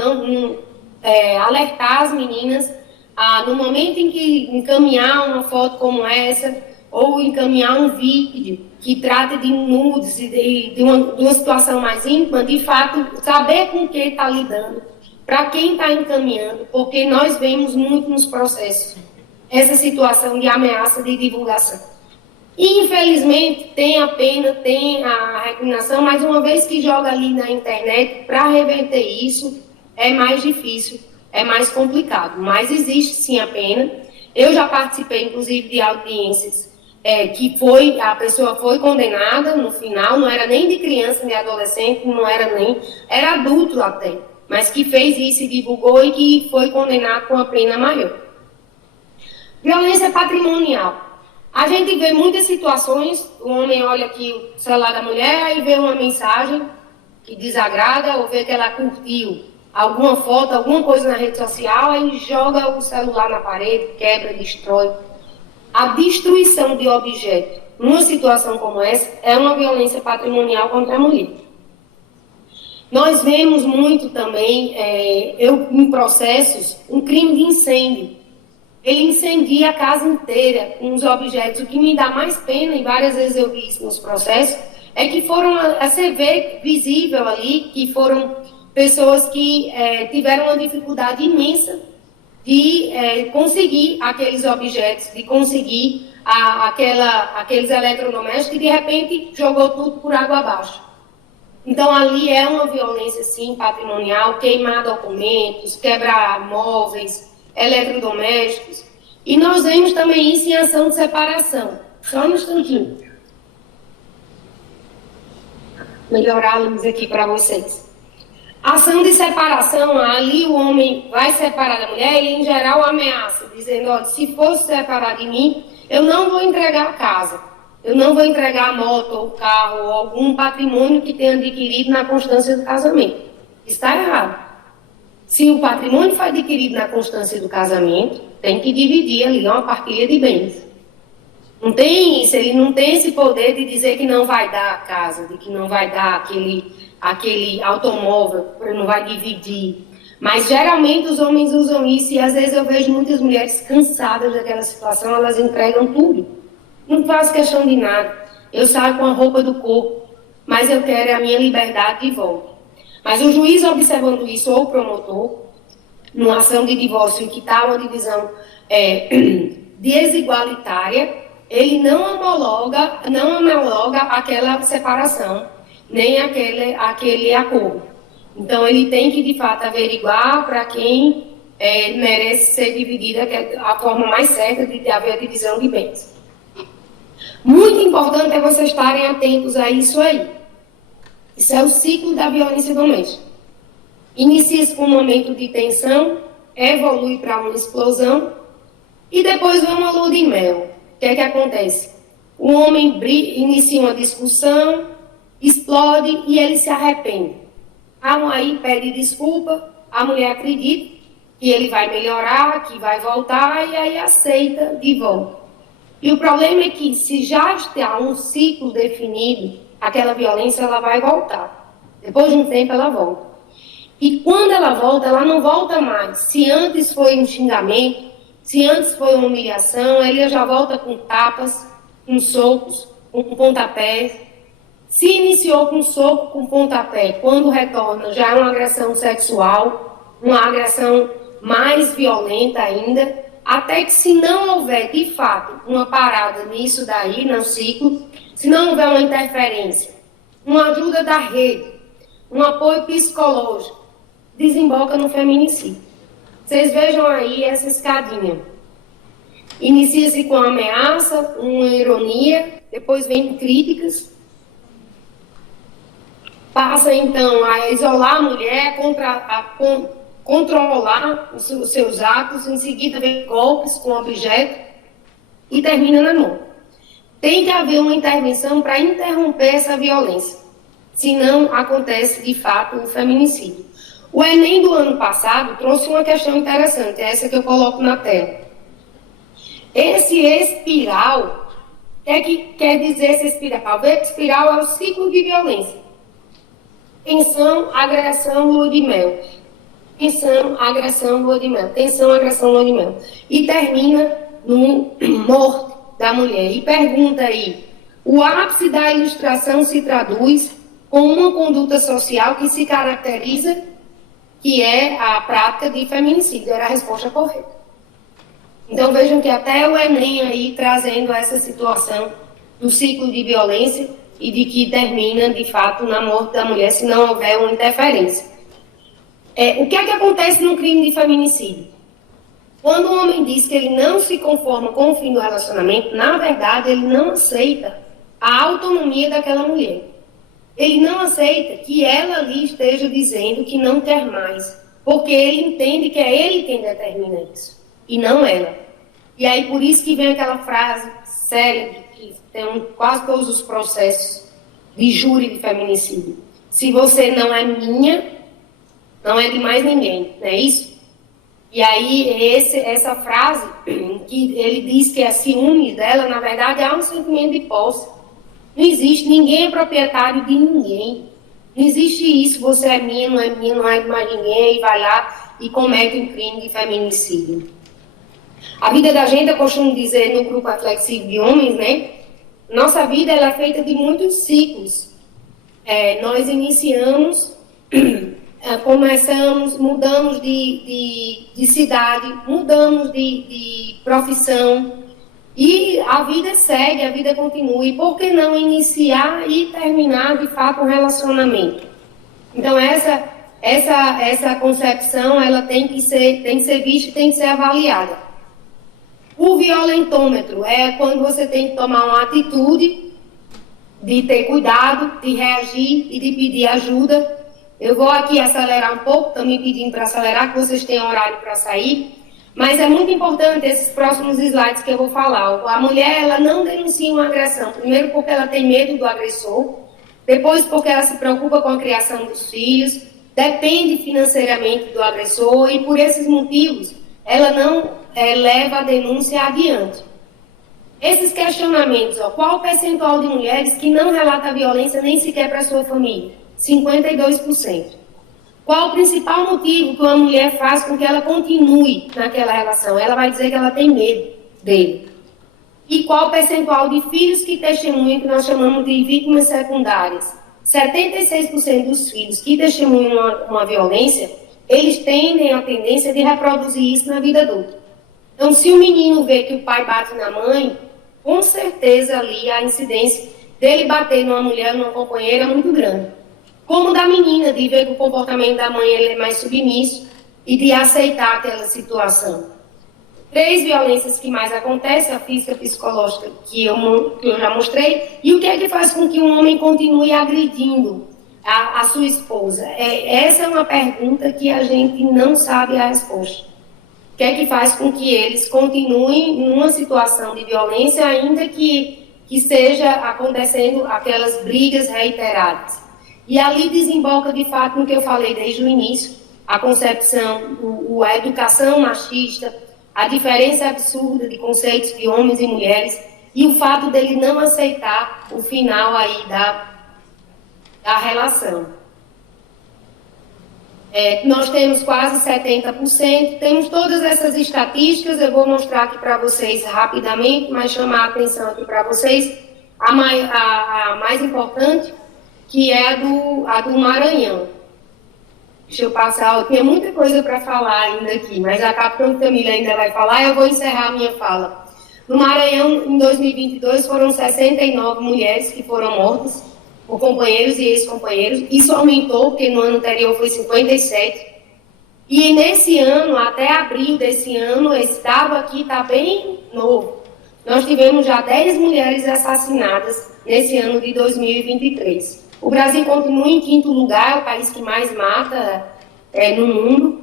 alertar as meninas no momento em que encaminhar uma foto como essa ou encaminhar um vídeo que trata de nudes e de uma situação mais íntima, de fato, saber com quem está lidando, para quem está encaminhando, porque nós vemos muito nos processos essa situação de ameaça de divulgação. E, infelizmente, tem a pena, tem a recriminação, mas uma vez que joga ali na internet, para reverter isso, é mais difícil, é mais complicado. Mas existe sim a pena. Eu já participei, inclusive, de audiências que a pessoa foi condenada no final, não era nem de criança, nem adolescente, era adulto até, mas que fez isso e divulgou e que foi condenado com a pena maior. Violência patrimonial. A gente vê muitas situações, o homem olha aqui o celular da mulher e vê uma mensagem que desagrada, ou vê que ela curtiu alguma foto, alguma coisa na rede social, aí joga o celular na parede, quebra, destrói. A destruição de objeto numa situação como essa é uma violência patrimonial contra a mulher. Nós vemos muito também, em processos, um crime de incêndio. Ele incendia a casa inteira com os objetos. O que me dá mais pena, e várias vezes eu vi isso nos processos, é que você vê visível ali que foram pessoas que tiveram uma dificuldade imensa de conseguir aqueles objetos, de conseguir aqueles eletrodomésticos, e de repente jogou tudo por água abaixo. Então ali é uma violência, sim, patrimonial, queimar documentos, quebrar móveis, eletrodomésticos. E nós vemos também isso em ação de separação. Só um instantinho. Melhorar a luz aqui para vocês. Ação de separação, ali o homem vai separar da mulher e, em geral, ameaça, dizendo: olha, se fosse separar de mim, eu não vou entregar a casa. eu não vou entregar a moto ou o carro ou algum patrimônio que tenha adquirido na constância do casamento. Está errado. Se o patrimônio foi adquirido na constância do casamento, tem que dividir ali uma partilha de bens. Não tem isso, ele não tem esse poder de dizer que não vai dar a casa, de que não vai dar aquele automóvel, não vai dividir. Mas geralmente os homens usam isso e às vezes eu vejo muitas mulheres cansadas daquela situação, elas entregam tudo. Não faço questão de nada. Eu saio com a roupa do corpo, mas eu quero a minha liberdade de volta. Mas o juiz, observando isso, ou o promotor, numa ação de divórcio em que está uma divisão desigualitária, ele não homologa aquela separação, nem aquele acordo. Então, ele tem que, de fato, averiguar para quem merece ser dividida a forma mais certa de haver a divisão de bens. Muito importante é vocês estarem atentos a isso aí. Isso é o ciclo da violência doméstica. Inicia-se com um momento de tensão, evolui para uma explosão e depois vem uma lua de mel. O que é que acontece? O homem inicia uma discussão, explode e ele se arrepende. Aí pede desculpa, a mulher acredita que ele vai melhorar, que vai voltar e aí aceita de volta. E o problema é que se já está um ciclo definido, aquela violência ela vai voltar. Depois de um tempo ela volta. E quando ela volta, ela não volta mais. Se antes foi um xingamento, se antes foi uma humilhação, ela já volta com tapas, com socos, com pontapés. Se iniciou com soco, com pontapé, quando retorna já é uma agressão sexual, uma agressão mais violenta ainda, até que se não houver, de fato, uma parada nisso daí, no ciclo, se não houver uma interferência, uma ajuda da rede, um apoio psicológico, desemboca no feminicídio. Vocês vejam aí essa escadinha. Inicia-se com uma ameaça, uma ironia, depois vem críticas, passa então a isolar a mulher, controlar os seus atos, em seguida vem golpes com objeto e termina na mão. Tem que haver uma intervenção para interromper essa violência, senão acontece de fato o feminicídio. O Enem do ano passado trouxe uma questão interessante, essa que eu coloco na tela. Esse espiral, o que quer dizer esse espiral? O espiral é o ciclo de violência. Tensão, agressão, lua de mel. Tensão, agressão, lua de mel. Tensão, agressão, lua de mel. E termina no morte da mulher. E pergunta aí, o ápice da ilustração se traduz com uma conduta social que se caracteriza, que é a prática de feminicídio. Era a resposta correta. Então vejam que até o Enem aí trazendo essa situação do ciclo de violência e de que termina, de fato, na morte da mulher, se não houver uma interferência. O que é que acontece no crime de feminicídio? Quando o homem diz que ele não se conforma com o fim do relacionamento, na verdade, ele não aceita a autonomia daquela mulher. Ele não aceita que ela ali esteja dizendo que não quer mais, porque ele entende que é ele quem determina isso, e não ela. E aí, por isso que vem aquela frase célebre, que tem quase todos os processos de júri de feminicídio. Se você não é minha, não é de mais ninguém, não é isso? E aí, essa frase, que ele diz que é ciúme dela, na verdade, há um sentimento de posse. Não existe, ninguém é proprietário de ninguém. Não existe isso, você é minha, não é de mais ninguém, e vai lá e comete um crime de feminicídio. A vida da gente, eu costumo dizer no grupo reflexivo de homens, né? Nossa vida ela é feita de muitos ciclos. Nós iniciamos, começamos, mudamos de cidade, mudamos de profissão, e a vida segue, a vida continua. E por que não iniciar e terminar, de fato, um relacionamento? Então, essa concepção, ela tem que ser vista e tem que ser avaliada. O violentômetro é quando você tem que tomar uma atitude de ter cuidado, de reagir e de pedir ajuda. Eu vou aqui acelerar um pouco, estão me pedindo para acelerar, que vocês têm horário para sair. Mas é muito importante esses próximos slides que eu vou falar. A mulher, ela não denuncia uma agressão. Primeiro porque ela tem medo do agressor. Depois porque ela se preocupa com a criação dos filhos. Depende financeiramente do agressor. E por esses motivos, ela não leva a denúncia adiante. Esses questionamentos, qual o percentual de mulheres que não relata a violência nem sequer para a sua família? 52%. Qual o principal motivo que uma mulher faz com que ela continue naquela relação? Ela vai dizer que ela tem medo dele. E qual o percentual de filhos que testemunham, que nós chamamos de vítimas secundárias? 76% dos filhos que testemunham uma violência, eles tendem a tendência de reproduzir isso na vida adulta. Então, se o menino vê que o pai bate na mãe, com certeza ali a incidência dele bater numa mulher, numa companheira, é muito grande. Como da menina, de ver que o comportamento da mãe ele é mais submisso e de aceitar aquela situação. 3 violências que mais acontecem, a física, a psicológica, que eu já mostrei, e o que é que faz com que um homem continue agredindo a sua esposa? Essa é uma pergunta que a gente não sabe a resposta. O que é que faz com que eles continuem numa situação de violência, ainda que seja acontecendo aquelas brigas reiteradas? E ali desemboca, de fato, no que eu falei desde o início, a concepção, a educação machista, a diferença absurda de conceitos de homens e mulheres e o fato dele não aceitar o final aí da relação. Nós temos quase 70%, temos todas essas estatísticas, eu vou mostrar aqui para vocês rapidamente, mas chamar a atenção aqui para vocês, a mais importante, que é a do Maranhão. Deixa eu passar, eu tinha muita coisa para falar ainda aqui, mas a capitã Camila ainda vai falar e eu vou encerrar a minha fala. No Maranhão, em 2022, foram 69 mulheres que foram mortas por companheiros e ex-companheiros. Isso aumentou, porque no ano anterior foi 57. E nesse ano, até abril desse ano, esse dado aqui está bem novo. Nós tivemos já 10 mulheres assassinadas nesse ano de 2023. O Brasil continua em 5º lugar, é o país que mais mata no mundo.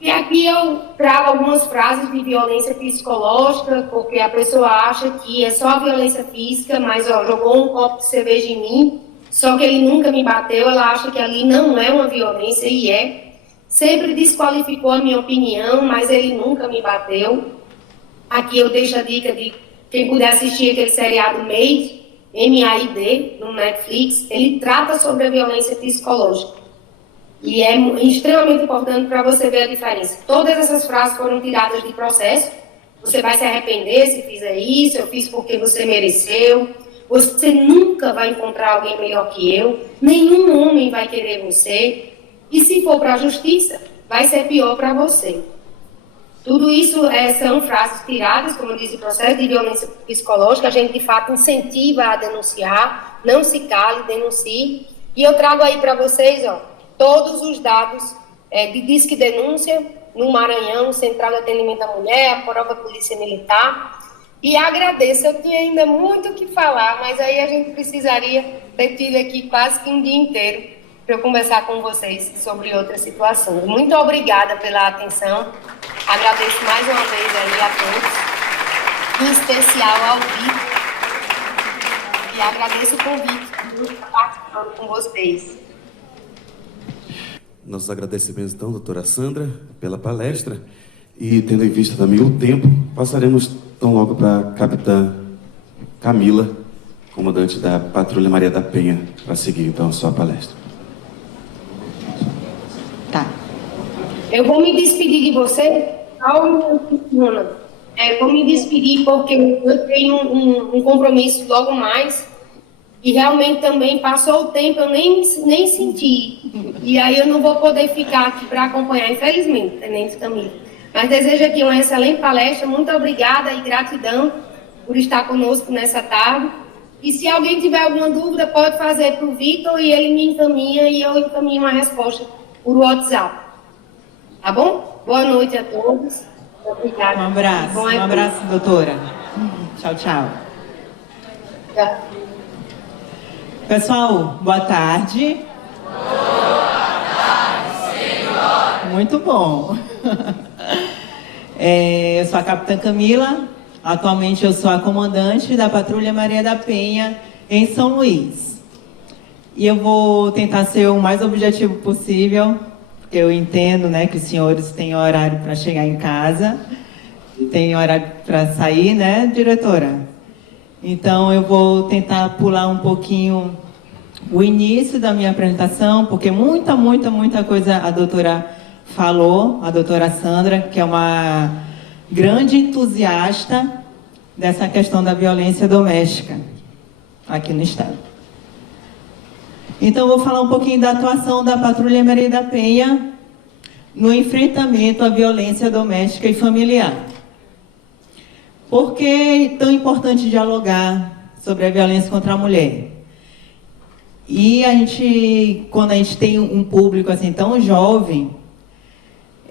E aqui eu trago algumas frases de violência psicológica, porque a pessoa acha que é só violência física, mas jogou um copo de cerveja em mim, só que ele nunca me bateu, ela acha que ali não é uma violência, e é. Sempre desqualificou a minha opinião, mas ele nunca me bateu. Aqui eu deixo a dica de quem puder assistir aquele seriado Made, MAID, no Netflix, ele trata sobre a violência psicológica. E é extremamente importante para você ver a diferença. Todas essas frases foram tiradas de processo. Você vai se arrepender se fizer isso, eu fiz porque você mereceu. Você nunca vai encontrar alguém melhor que eu. Nenhum homem vai querer você. E se for para a justiça, vai ser pior para você. Tudo isso são frases tiradas, como diz o processo de violência psicológica. A gente, de fato, incentiva a denunciar, não se cale, denuncie. E eu trago aí para vocês, todos os dados de Disque Denúncia, no Maranhão, Central de Atendimento à Mulher, a própria Polícia Militar. E agradeço, eu tinha ainda muito o que falar, mas aí a gente precisaria ter tido aqui quase que um dia inteiro para eu conversar com vocês sobre outras situações. Muito obrigada pela atenção. Agradeço mais uma vez aí a todos, em especial ao Vitor, e agradeço o convite de estar participando com vocês. Nossos agradecimentos, então, doutora Sandra, pela palestra. E, tendo em vista também o tempo, passaremos, então, logo para a capitã Camila, comandante da Patrulha Maria da Penha, para seguir, então, a sua palestra. Tá. Eu vou me despedir de você, vou me despedir porque eu tenho um compromisso logo mais. E realmente também passou o tempo, eu nem senti. E aí eu não vou poder ficar aqui para acompanhar, infelizmente, Tenente Camila. Mas desejo aqui uma excelente palestra, muito obrigada e gratidão por estar conosco nessa tarde. E se alguém tiver alguma dúvida, pode fazer para o Vitor e ele me encaminha e eu encaminho uma resposta por WhatsApp. Tá bom? Boa noite a todos. Obrigada. Um abraço, doutora. Tchau, tchau. Tchau. Pessoal, boa tarde. Boa tarde, senhor. Muito bom. Eu sou a Capitã Camila, atualmente eu sou a comandante da Patrulha Maria da Penha, em São Luís. E eu vou tentar ser o mais objetivo possível, porque eu entendo, né, que os senhores têm horário para chegar em casa, tem horário para sair, né, diretora? Então, eu vou tentar pular um pouquinho o início da minha apresentação, porque muita coisa a doutora falou, a doutora Sandra, que é uma grande entusiasta dessa questão da violência doméstica aqui no estado. Então, eu vou falar um pouquinho da atuação da Patrulha Maria da Penha no enfrentamento à violência doméstica e familiar. Por que é tão importante dialogar sobre a violência contra a mulher? E quando a gente tem um público assim tão jovem,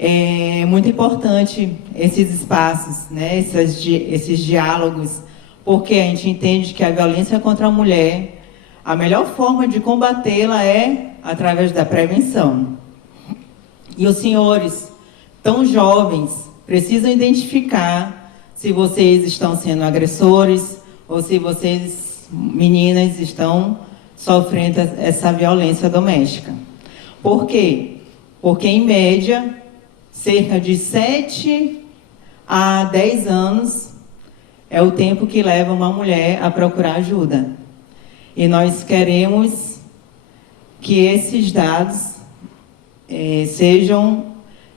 é muito importante esses espaços, né? esses diálogos, porque a gente entende que a violência contra a mulher, a melhor forma de combatê-la é através da prevenção. E os senhores, tão jovens, precisam identificar se vocês estão sendo agressores ou se vocês, meninas, estão sofrendo essa violência doméstica. Por quê? Porque, em média, cerca de 7 a 10 anos é o tempo que leva uma mulher a procurar ajuda. E nós queremos que esses dados sejam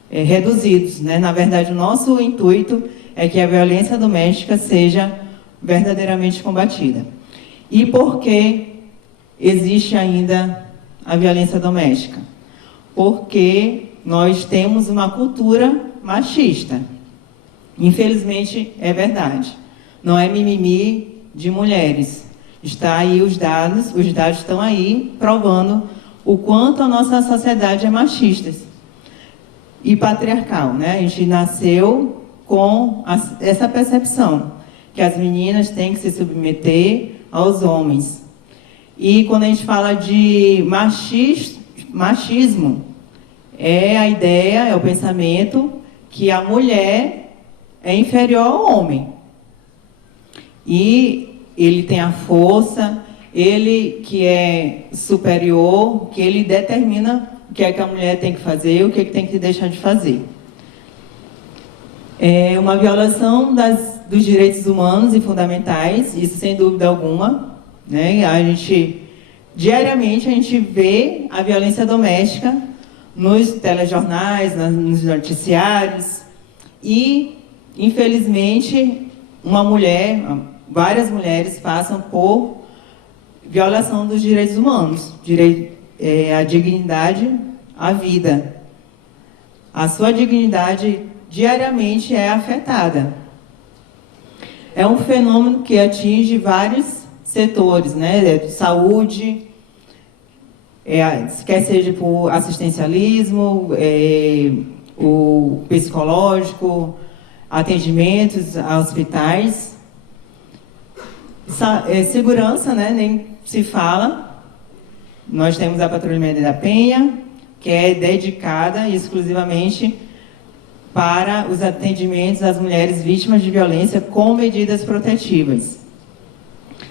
reduzidos, né? Na verdade, o nosso intuito é que a violência doméstica seja verdadeiramente combatida. E por que existe ainda a violência doméstica? Porque nós temos uma cultura machista. Infelizmente, é verdade. Não é mimimi de mulheres. Está aí os dados estão aí provando o quanto a nossa sociedade é machista e patriarcal, né? A gente nasceu com essa percepção que as meninas têm que se submeter aos homens. E quando a gente fala de machismo, é a ideia, é o pensamento que a mulher é inferior ao homem. E ele tem a força, ele que é superior, que ele determina o que é que a mulher tem que fazer, o que é que tem que deixar de fazer. É uma violação dos direitos humanos e fundamentais, isso sem dúvida alguma, né? Diariamente a gente vê a violência doméstica nos telejornais, nos noticiários, e, infelizmente, várias mulheres passam por violação dos direitos humanos, a dignidade, a vida. A sua dignidade diariamente é afetada. É um fenômeno que atinge vários setores, né? Saúde, quer seja por assistencialismo, o psicológico, atendimentos a hospitais. Segurança, né? Nem se fala. Nós temos a Patrulha Maria da Penha, que é dedicada exclusivamente para os atendimentos às mulheres vítimas de violência com medidas protetivas.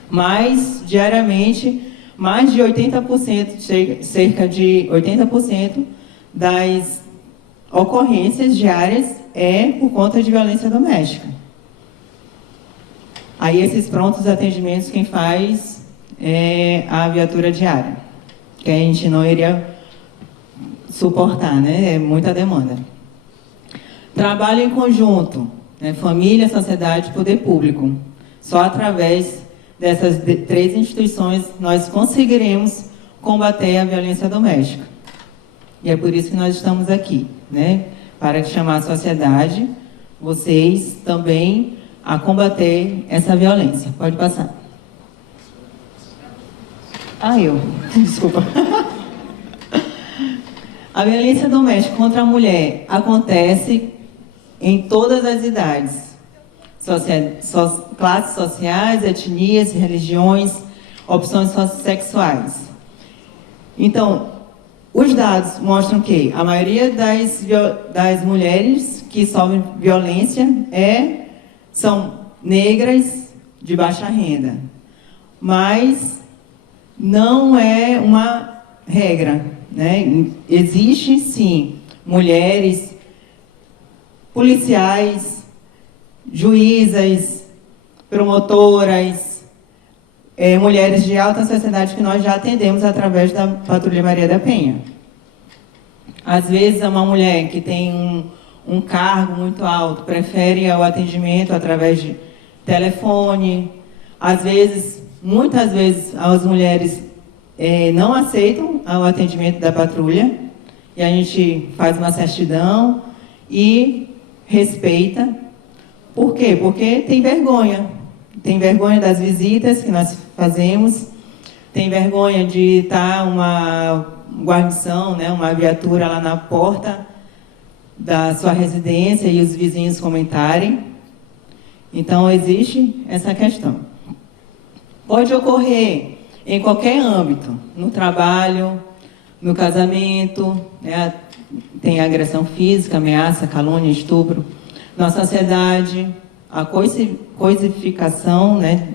Mas, diariamente, mais de 80%, cerca de 80% das ocorrências diárias é por conta de violência doméstica. Aí, esses prontos atendimentos, quem faz é a viatura diária, que a gente não iria suportar, né? É muita demanda. Trabalho em conjunto, né? Família, sociedade e poder público. Só através dessas 3 instituições nós conseguiremos combater a violência doméstica. E é por isso que nós estamos aqui, né? Para chamar a sociedade, vocês também, a combater essa violência. Pode passar. Desculpa. A violência doméstica contra a mulher acontece em todas as idades, classes sociais, etnias, religiões, opções sexuais. Então, os dados mostram que a maioria das mulheres que sofrem violência são negras de baixa renda, mas não é uma regra, né? Existe sim mulheres, policiais, juízas, promotoras, mulheres de alta sociedade que nós já atendemos através da Patrulha Maria da Penha. Às vezes, uma mulher que tem um cargo muito alto prefere o atendimento através de telefone. Às vezes, muitas vezes, as mulheres não aceitam o atendimento da patrulha e a gente faz uma certidão e respeita. Por quê? Porque tem vergonha. Tem vergonha das visitas que nós fazemos, tem vergonha de estar uma guarnição, né, uma viatura lá na porta da sua residência e os vizinhos comentarem. Então, existe essa questão. Pode ocorrer em qualquer âmbito, no trabalho, no casamento, né, tem agressão física, ameaça, calúnia, estupro. Na sociedade, a coisificação, né,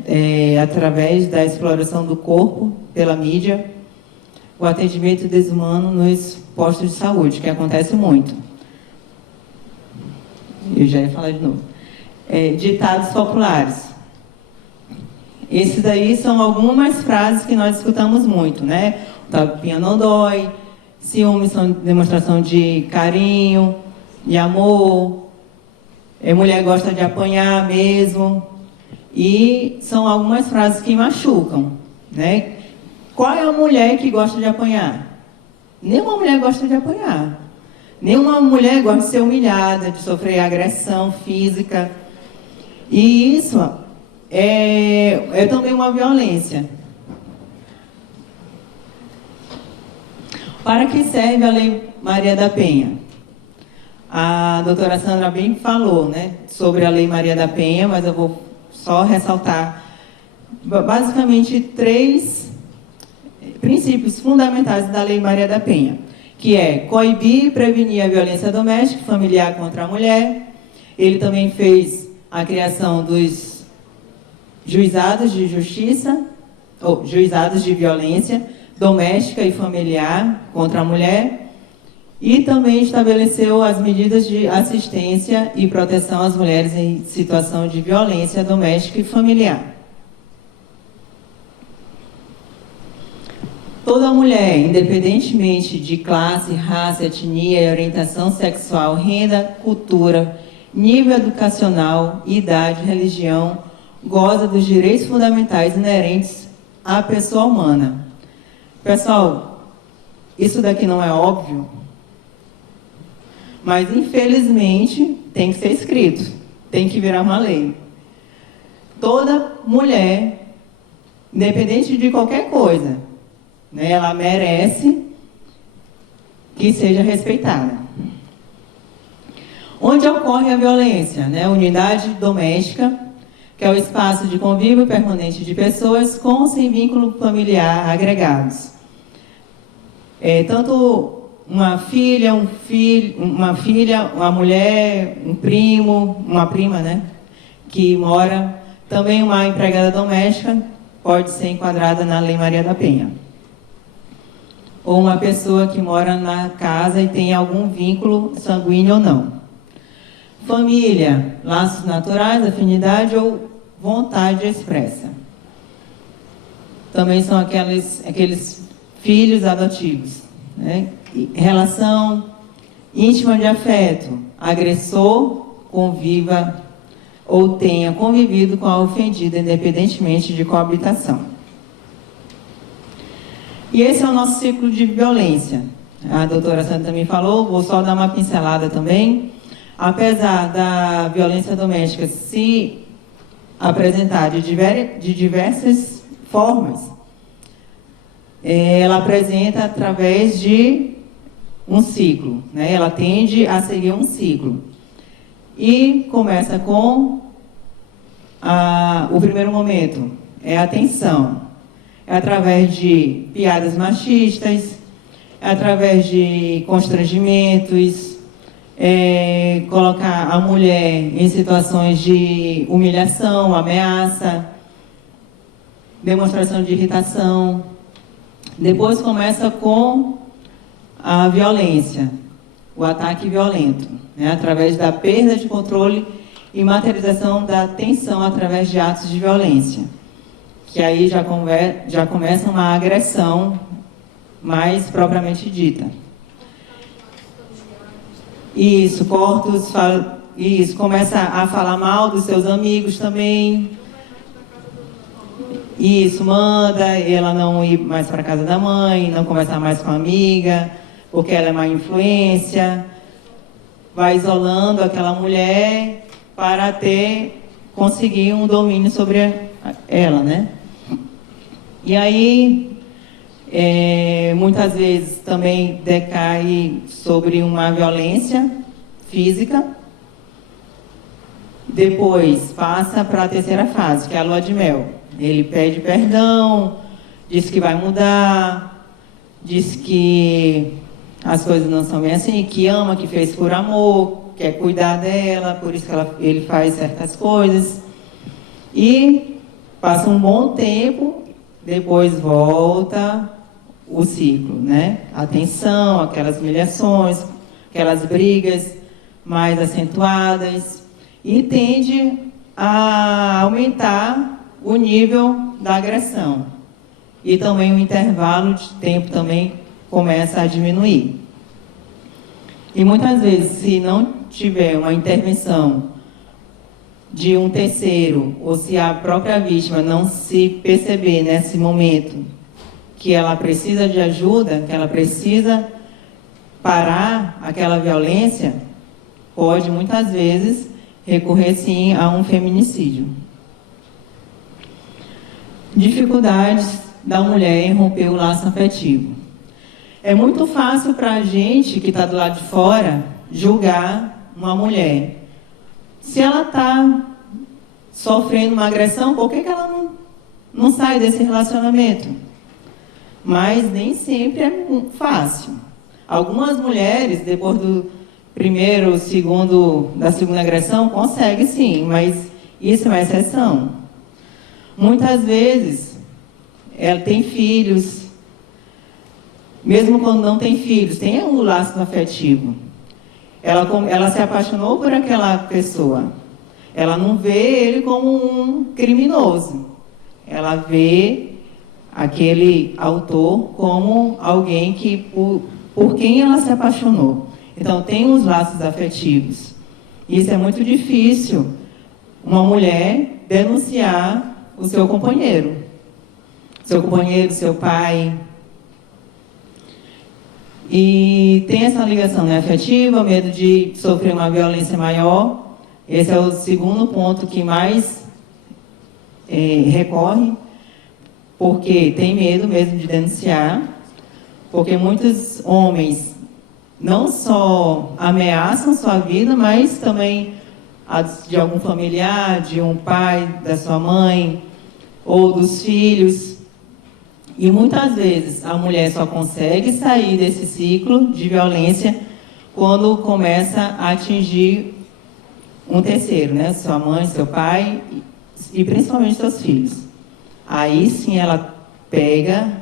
através da exploração do corpo pela mídia, o atendimento desumano nos postos de saúde, que acontece muito. Eu já ia falar de novo. Ditados populares. Esses daí são algumas frases que nós escutamos muito, né? O tapinha não dói, ciúmes são demonstração de carinho, de amor, mulher gosta de apanhar mesmo. E são algumas frases que machucam, né? Qual é a mulher que gosta de apanhar? Nenhuma mulher gosta de apanhar. Nenhuma mulher gosta de ser humilhada, de sofrer agressão física. E isso é também uma violência. Para que serve a Lei Maria da Penha? A doutora Sandra bem falou, né, sobre a Lei Maria da Penha, mas eu vou só ressaltar basicamente 3 princípios fundamentais da Lei Maria da Penha, que é coibir e prevenir a violência doméstica e familiar contra a mulher. Ele também fez a criação dos juizados de justiça, ou juizados de violência doméstica e familiar contra a mulher, e também estabeleceu as medidas de assistência e proteção às mulheres em situação de violência doméstica e familiar. Toda mulher, independentemente de classe, raça, etnia, orientação sexual, renda, cultura, nível educacional, idade, religião, goza dos direitos fundamentais inerentes à pessoa humana. Pessoal, isso daqui não é óbvio, mas infelizmente tem que ser escrito, tem que virar uma lei. Toda mulher, independente de qualquer coisa, né, ela merece que seja respeitada. Onde ocorre a violência? Né? Unidade doméstica, que é o espaço de convívio permanente de pessoas com ou sem vínculo familiar agregados. Tanto uma filha, um filho, uma mulher, um primo, uma prima, né, que mora, também uma empregada doméstica, pode ser enquadrada na Lei Maria da Penha. Ou uma pessoa que mora na casa e tem algum vínculo sanguíneo ou não. Família, laços naturais, afinidade ou vontade expressa. Também são aqueles filhos adotivos, né? Relação íntima de afeto, agressor conviva ou tenha convivido com a ofendida, independentemente de coabitação. E esse é o nosso ciclo de violência. A doutora Sandra também falou, vou só dar uma pincelada também. Apesar da violência doméstica se apresentar de diversas formas, ela apresenta através de um ciclo, né? Ela tende a seguir um ciclo. E começa com o primeiro momento, é a tensão. É através de piadas machistas, é através de constrangimentos, colocar a mulher em situações de humilhação, ameaça, demonstração de irritação. Depois começa com a violência, o ataque violento, né, através da perda de controle e materialização da tensão através de atos de violência, que aí já começa uma agressão mais propriamente dita. Isso, isso, começa a falar mal dos seus amigos também. Isso, manda ela não ir mais para a casa da mãe, não conversar mais com a amiga, porque ela é má influência. Vai isolando aquela mulher para conseguir um domínio sobre ela, né? E aí, muitas vezes também decai sobre uma violência física. Depois passa para a terceira fase, que é a lua de mel. Ele pede perdão, diz que vai mudar, diz que as coisas não são bem assim, que ama, que fez por amor, quer cuidar dela, por isso que ele faz certas coisas. E passa um bom tempo, depois volta o ciclo, né? A tensão, aquelas humilhações, aquelas brigas mais acentuadas, e tende a aumentar o nível da agressão. E também o intervalo de tempo também começa a diminuir. E muitas vezes, se não tiver uma intervenção de um terceiro, ou se a própria vítima não se perceber nesse momento que ela precisa de ajuda, que ela precisa parar aquela violência, pode muitas vezes recorrer sim a um feminicídio. Dificuldades da mulher em romper o laço afetivo. É muito fácil para a gente que está do lado de fora julgar uma mulher. Se ela está sofrendo uma agressão, por que ela não sai desse relacionamento? Mas nem sempre é fácil. Algumas mulheres, depois do da segunda agressão, conseguem sim, mas isso é uma exceção. Muitas vezes, ela tem filhos, mesmo quando não tem filhos, tem um laço afetivo. Ela se apaixonou por aquela pessoa. Ela não vê ele como um criminoso. Ela vê aquele autor como alguém que por quem ela se apaixonou. Então, tem os laços afetivos. Isso é muito difícil, uma mulher denunciar o seu companheiro, seu pai. E tem essa ligação, né, afetiva, medo de sofrer uma violência maior. Esse é o segundo ponto que mais recorre, porque tem medo mesmo de denunciar, porque muitos homens não só ameaçam sua vida, mas também a de algum familiar, de um pai, da sua mãe, ou dos filhos. E muitas vezes a mulher só consegue sair desse ciclo de violência quando começa a atingir um terceiro, né? Sua mãe, seu pai e principalmente seus filhos. Aí sim ela pega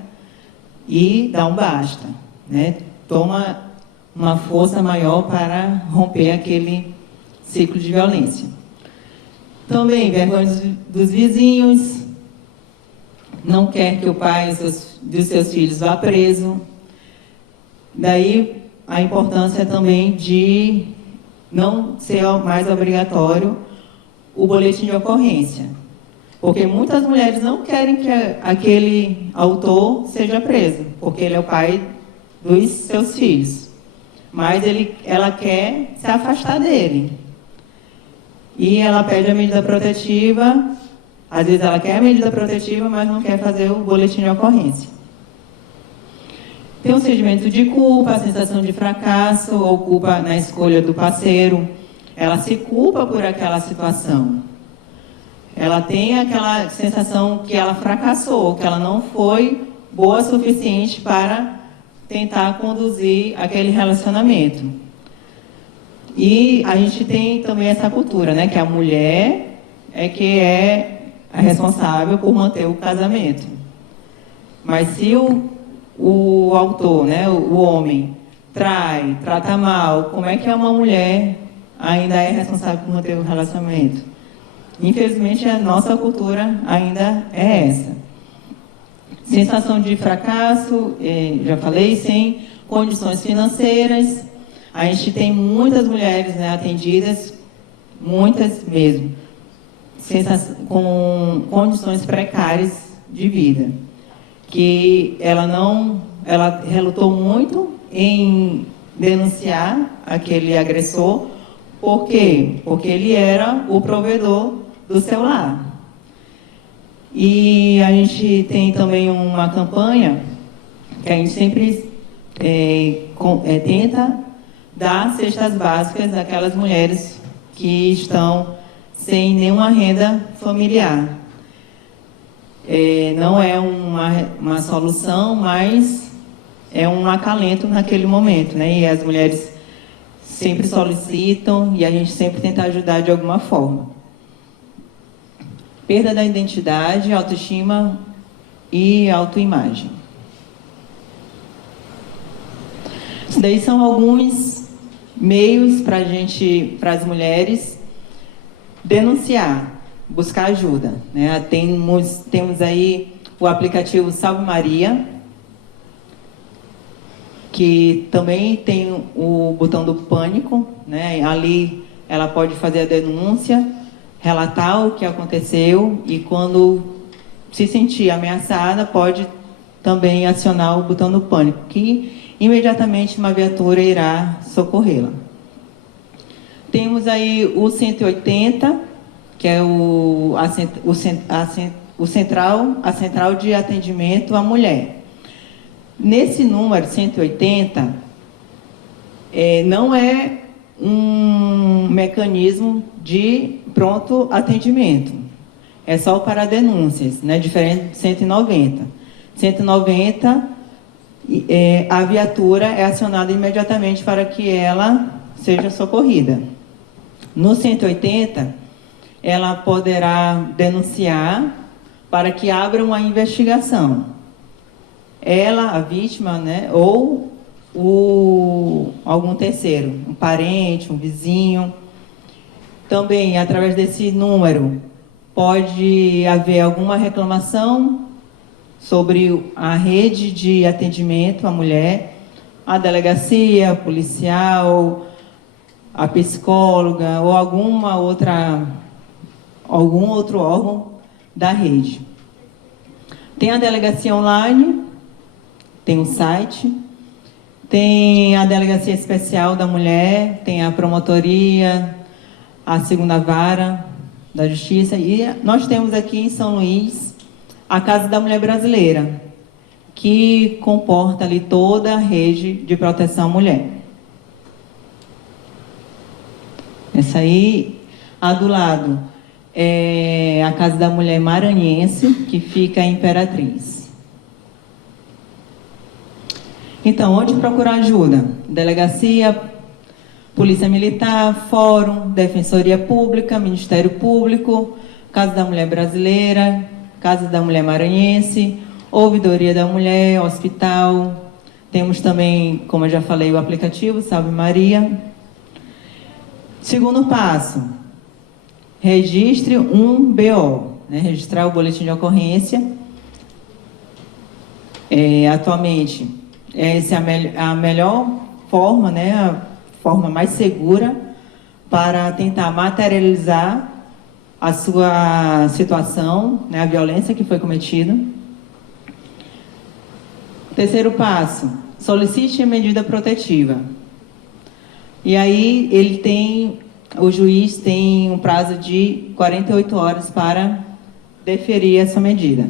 e dá um basta, né? Toma uma força maior para romper aquele ciclo de violência. Também vergonha dos vizinhos, não quer que o pai dos seus filhos vá preso. Daí a importância também de não ser mais obrigatório o boletim de ocorrência. Porque muitas mulheres não querem que aquele autor seja preso, porque ele é o pai dos seus filhos. Mas ela quer se afastar dele. E ela pede a medida protetiva. Às vezes ela quer a medida protetiva, mas não quer fazer o boletim de ocorrência. Tem um sentimento de culpa, a sensação de fracasso ou culpa na escolha do parceiro. Ela se culpa por aquela situação. Ela tem aquela sensação que ela fracassou, que ela não foi boa o suficiente para tentar conduzir aquele relacionamento. E a gente tem também essa cultura, né, que a mulher é a responsável por manter o casamento. Mas se o autor, né, o homem, trai, trata mal, como é que uma mulher ainda é responsável por manter o relacionamento? Infelizmente, a nossa cultura ainda é essa. Sensação de fracasso, já falei, sem condições financeiras. A gente tem muitas mulheres, né, atendidas, muitas mesmo, com condições precárias de vida, que ela relutou muito em denunciar aquele agressor. Por quê? Porque ele era o provedor do seu lar. E a gente tem também uma campanha que a gente sempre tenta dar cestas básicas àquelas mulheres que estão sem nenhuma renda familiar. Não é uma solução, mas é um acalento naquele momento, né? E as mulheres sempre solicitam e a gente sempre tenta ajudar de alguma forma. Perda da identidade, autoestima e autoimagem. Isso daí são alguns meios para as mulheres denunciar, buscar ajuda, né? Temos aí o aplicativo Salve Maria, que também tem o botão do pânico, né? Ali ela pode fazer a denúncia, relatar o que aconteceu e quando se sentir ameaçada pode também acionar o botão do pânico, que imediatamente uma viatura irá socorrê-la. Temos aí o 180, que é a central de atendimento à mulher. Nesse número 180, não é um mecanismo de pronto atendimento. É só para denúncias, né? Diferente de 190. 190, a viatura é acionada imediatamente para que ela seja socorrida. No 180, ela poderá denunciar para que abra uma investigação. Ela, a vítima, né, ou algum terceiro, um parente, um vizinho. Também, através desse número, pode haver alguma reclamação sobre a rede de atendimento à mulher, a delegacia, a policial, a psicóloga ou algum outro órgão da rede. Tem a delegacia online, tem um site, tem a Delegacia Especial da Mulher, tem a Promotoria, a Segunda Vara da Justiça, e nós temos aqui em São Luís a Casa da Mulher Brasileira, que comporta ali toda a rede de proteção à mulher. Essa aí, a do lado, é a Casa da Mulher Maranhense, que fica em Imperatriz. Então, onde procurar ajuda? Delegacia, Polícia Militar, Fórum, Defensoria Pública, Ministério Público, Casa da Mulher Brasileira, Casa da Mulher Maranhense, Ouvidoria da Mulher, Hospital. Temos também, como eu já falei, o aplicativo Salve Maria. Segundo passo, registre um BO, né? Registrar o boletim de ocorrência. Atualmente, essa é a melhor forma, né? A forma mais segura para tentar materializar a sua situação, né? A violência que foi cometida. Terceiro passo, solicite a medida protetiva. E aí o juiz tem um prazo de 48 horas para deferir essa medida.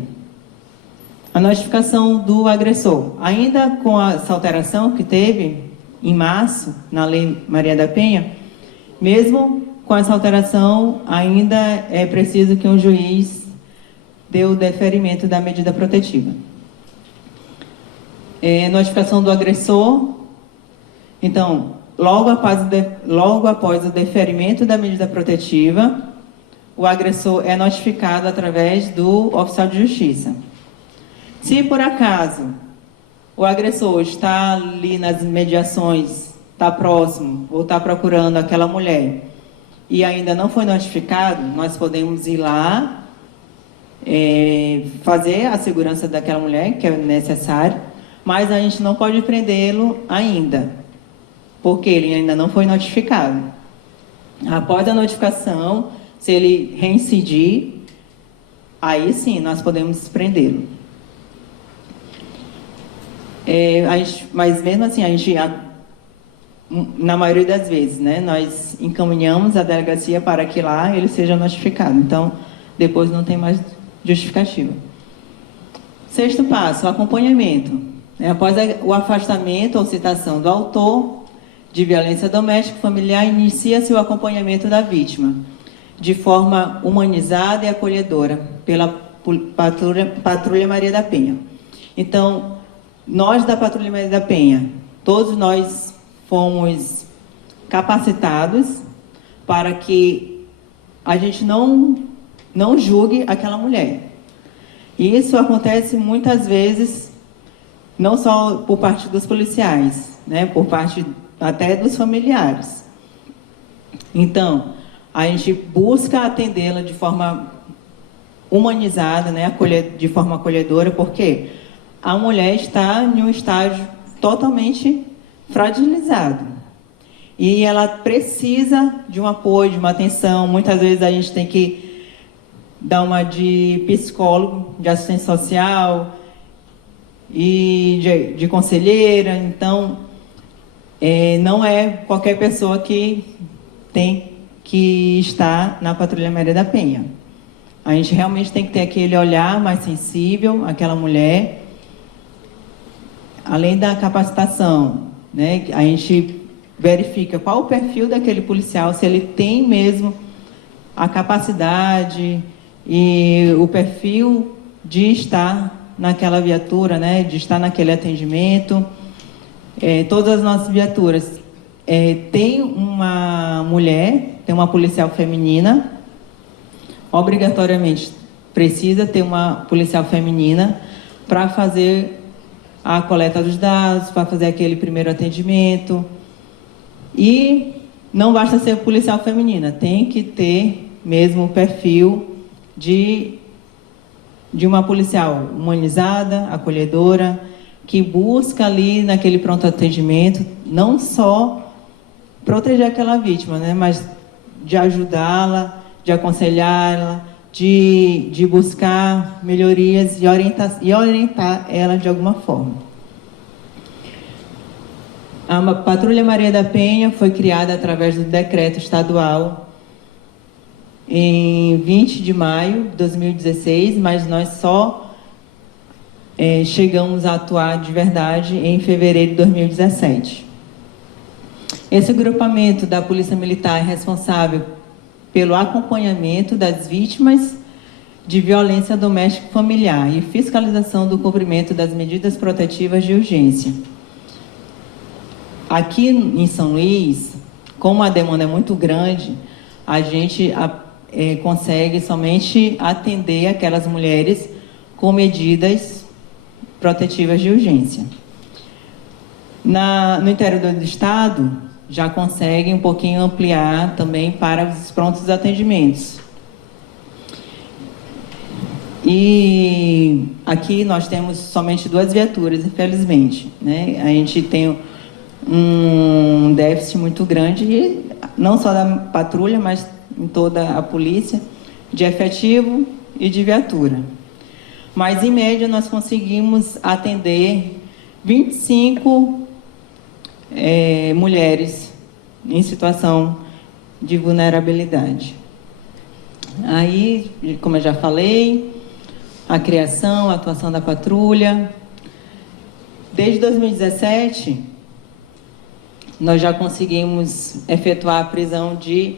A notificação do agressor. Ainda com essa alteração que teve em março, na Lei Maria da Penha, mesmo com essa alteração, ainda é preciso que um juiz dê o deferimento da medida protetiva. Notificação do agressor. Então, logo após o deferimento da medida protetiva, o agressor é notificado através do oficial de justiça. Se por acaso o agressor está ali nas mediações, está próximo ou está procurando aquela mulher e ainda não foi notificado, nós podemos ir lá, fazer a segurança daquela mulher, que é necessário, mas a gente não pode prendê-lo ainda, porque ele ainda não foi notificado. Após a notificação, se ele reincidir, aí sim nós podemos prendê-lo. Mas mesmo assim, na maioria das vezes, né, nós encaminhamos a delegacia para que lá ele seja notificado. Então, depois não tem mais justificativa. Sexto passo, o acompanhamento. Após o afastamento ou citação do autor de violência doméstica familiar, inicia-se o acompanhamento da vítima, de forma humanizada e acolhedora, pela Patrulha Maria da Penha. Então, nós da Patrulha Maria da Penha, todos nós fomos capacitados para que a gente não julgue aquela mulher. E isso acontece muitas vezes, não só por parte dos policiais, né, por parte até dos familiares. Então, a gente busca atendê-la de forma humanizada, né, de forma acolhedora, porque a mulher está em um estágio totalmente fragilizado. E ela precisa de um apoio, de uma atenção. Muitas vezes a gente tem que dar uma de psicólogo, de assistente social e de conselheira. Então, não é qualquer pessoa que tem que estar na Patrulha Maria da Penha. A gente realmente tem que ter aquele olhar mais sensível àquela mulher. Além da capacitação, né, a gente verifica qual o perfil daquele policial, se ele tem mesmo a capacidade e o perfil de estar naquela viatura, né, de estar naquele atendimento. Todas as nossas viaturas tem uma mulher, tem uma policial feminina, obrigatoriamente precisa ter uma policial feminina para fazer a coleta dos dados, para fazer aquele primeiro atendimento. E não basta ser policial feminina, tem que ter mesmo o perfil de uma policial humanizada, acolhedora, que busca ali naquele pronto atendimento não só proteger aquela vítima, né, mas de ajudá-la, de aconselhá-la, de buscar melhorias e orientar ela de alguma forma. A Patrulha Maria da Penha foi criada através do decreto estadual em 20 de maio de 2016, mas nós só chegamos a atuar de verdade em fevereiro de 2017. Esse agrupamento da Polícia Militar é responsável pelo acompanhamento das vítimas de violência doméstica familiar e fiscalização do cumprimento das medidas protetivas de urgência. Aqui em São Luís, como a demanda é muito grande, a gente consegue somente atender aquelas mulheres com medidas protetivas de urgência. No interior do estado, já consegue um pouquinho ampliar também para os prontos atendimentos. E aqui nós temos somente 2 viaturas, infelizmente, né? A gente tem um déficit muito grande, não só da patrulha, mas em toda a polícia, de efetivo e de viatura. Mas, em média, nós conseguimos atender 25 mulheres em situação de vulnerabilidade. Aí, como eu já falei, a criação, a atuação da patrulha. Desde 2017, nós já conseguimos efetuar a prisão de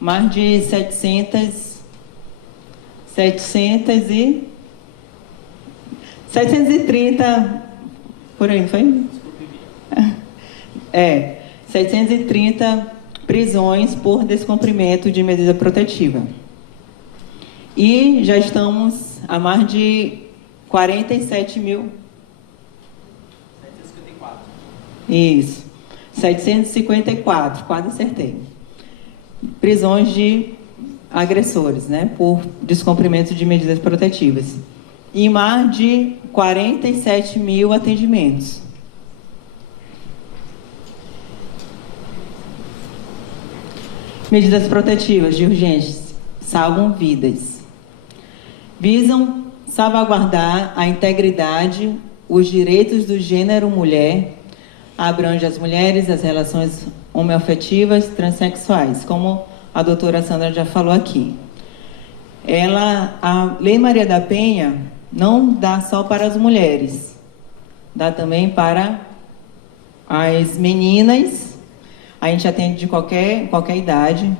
mais de 730, por aí, não foi? 730 prisões por descumprimento de medida protetiva. E já estamos a mais de 47 mil. 754. Isso. 754, quase acertei. Prisões de agressores, né, por descumprimento de medidas protetivas. E mais de 47 mil atendimentos. Medidas protetivas de urgência salvam vidas. Visam salvaguardar a integridade, os direitos do gênero mulher, abrange as mulheres, as relações homoafetivas, transexuais, como a doutora Sandra já falou aqui. A Lei Maria da Penha não dá só para as mulheres, dá também para as meninas. A gente atende de qualquer idade,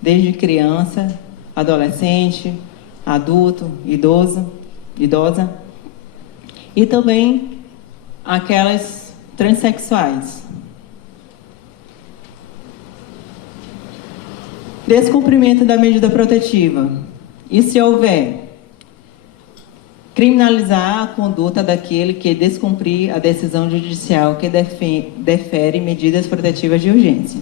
desde criança, adolescente, adulto, idosa, e também aquelas transexuais. Descumprimento da medida protetiva. E se houver, criminalizar a conduta daquele que descumprir a decisão judicial que defere medidas protetivas de urgência.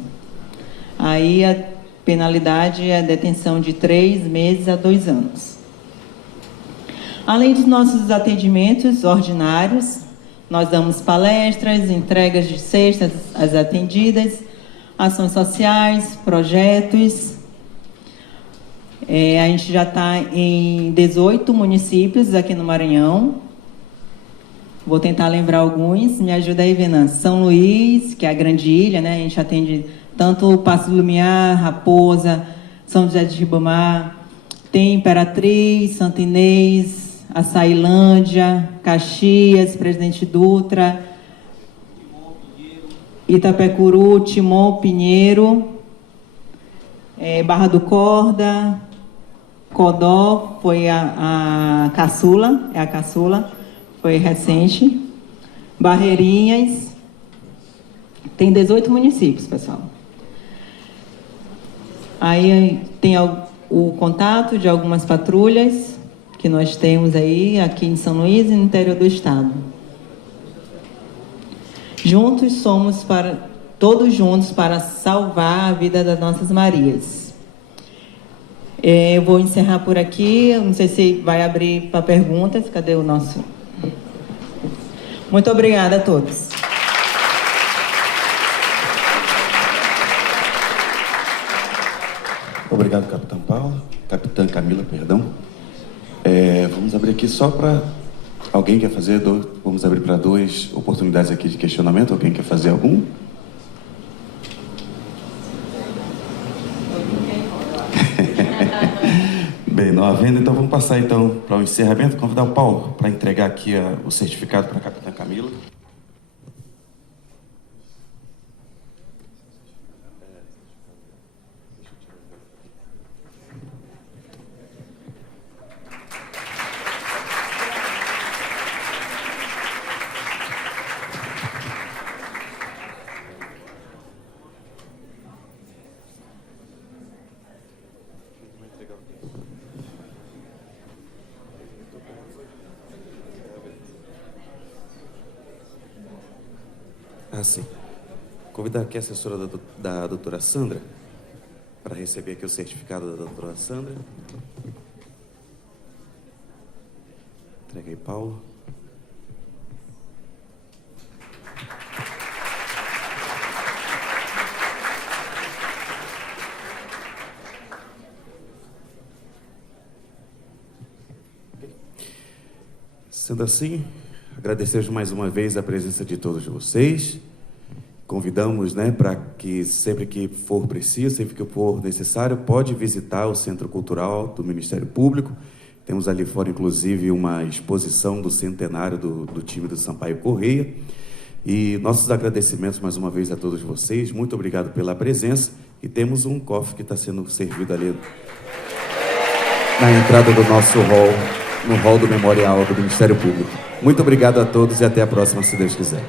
Aí a penalidade é a detenção de 3 meses a 2 anos. Além dos nossos atendimentos ordinários, nós damos palestras, entregas de cestas às atendidas, ações sociais, projetos. A gente já está em 18 municípios aqui no Maranhão. Vou tentar lembrar alguns. Me ajuda aí, Venan. São Luís, que é a grande ilha, né? A gente atende tanto o Passo do Lumiar, Raposa, São José de Ribamar, tem Imperatriz, Santo Inês, Açailândia, Caxias, Presidente Dutra, Itapecuru, Timon, Pinheiro, Barra do Corda, Codó, foi a caçula, foi recente, Barreirinhas, tem 18 municípios, pessoal. Aí tem o contato de algumas patrulhas que nós temos aí, aqui em São Luís e no interior do estado. Todos juntos para salvar a vida das nossas Marias. Eu vou encerrar por aqui, não sei se vai abrir para perguntas, cadê o nosso... Muito obrigada a todos. Obrigado, Capitã Camila, perdão. Vamos abrir aqui só para... Alguém quer fazer? Vamos abrir para 2 oportunidades aqui de questionamento. Alguém quer fazer algum? Bem, não havendo, então vamos passar então para o encerramento. Convidar o Paulo para entregar aqui o certificado para a Capitã Camila. Sim. Convidar aqui a assessora da doutora Sandra para receber aqui o certificado da doutora Sandra. Entrega aí, Paulo. Sendo assim, agradecemos mais uma vez a presença de todos vocês. Convidamos, para que sempre que for preciso, sempre que for necessário, pode visitar o Centro Cultural do Ministério Público. Temos ali fora, inclusive, uma exposição do centenário do time do Sampaio Correia. E nossos agradecimentos mais uma vez a todos vocês. Muito obrigado pela presença. E temos um cofre que está sendo servido ali na entrada do nosso hall, no hall do Memorial do Ministério Público. Muito obrigado a todos e até a próxima, se Deus quiser.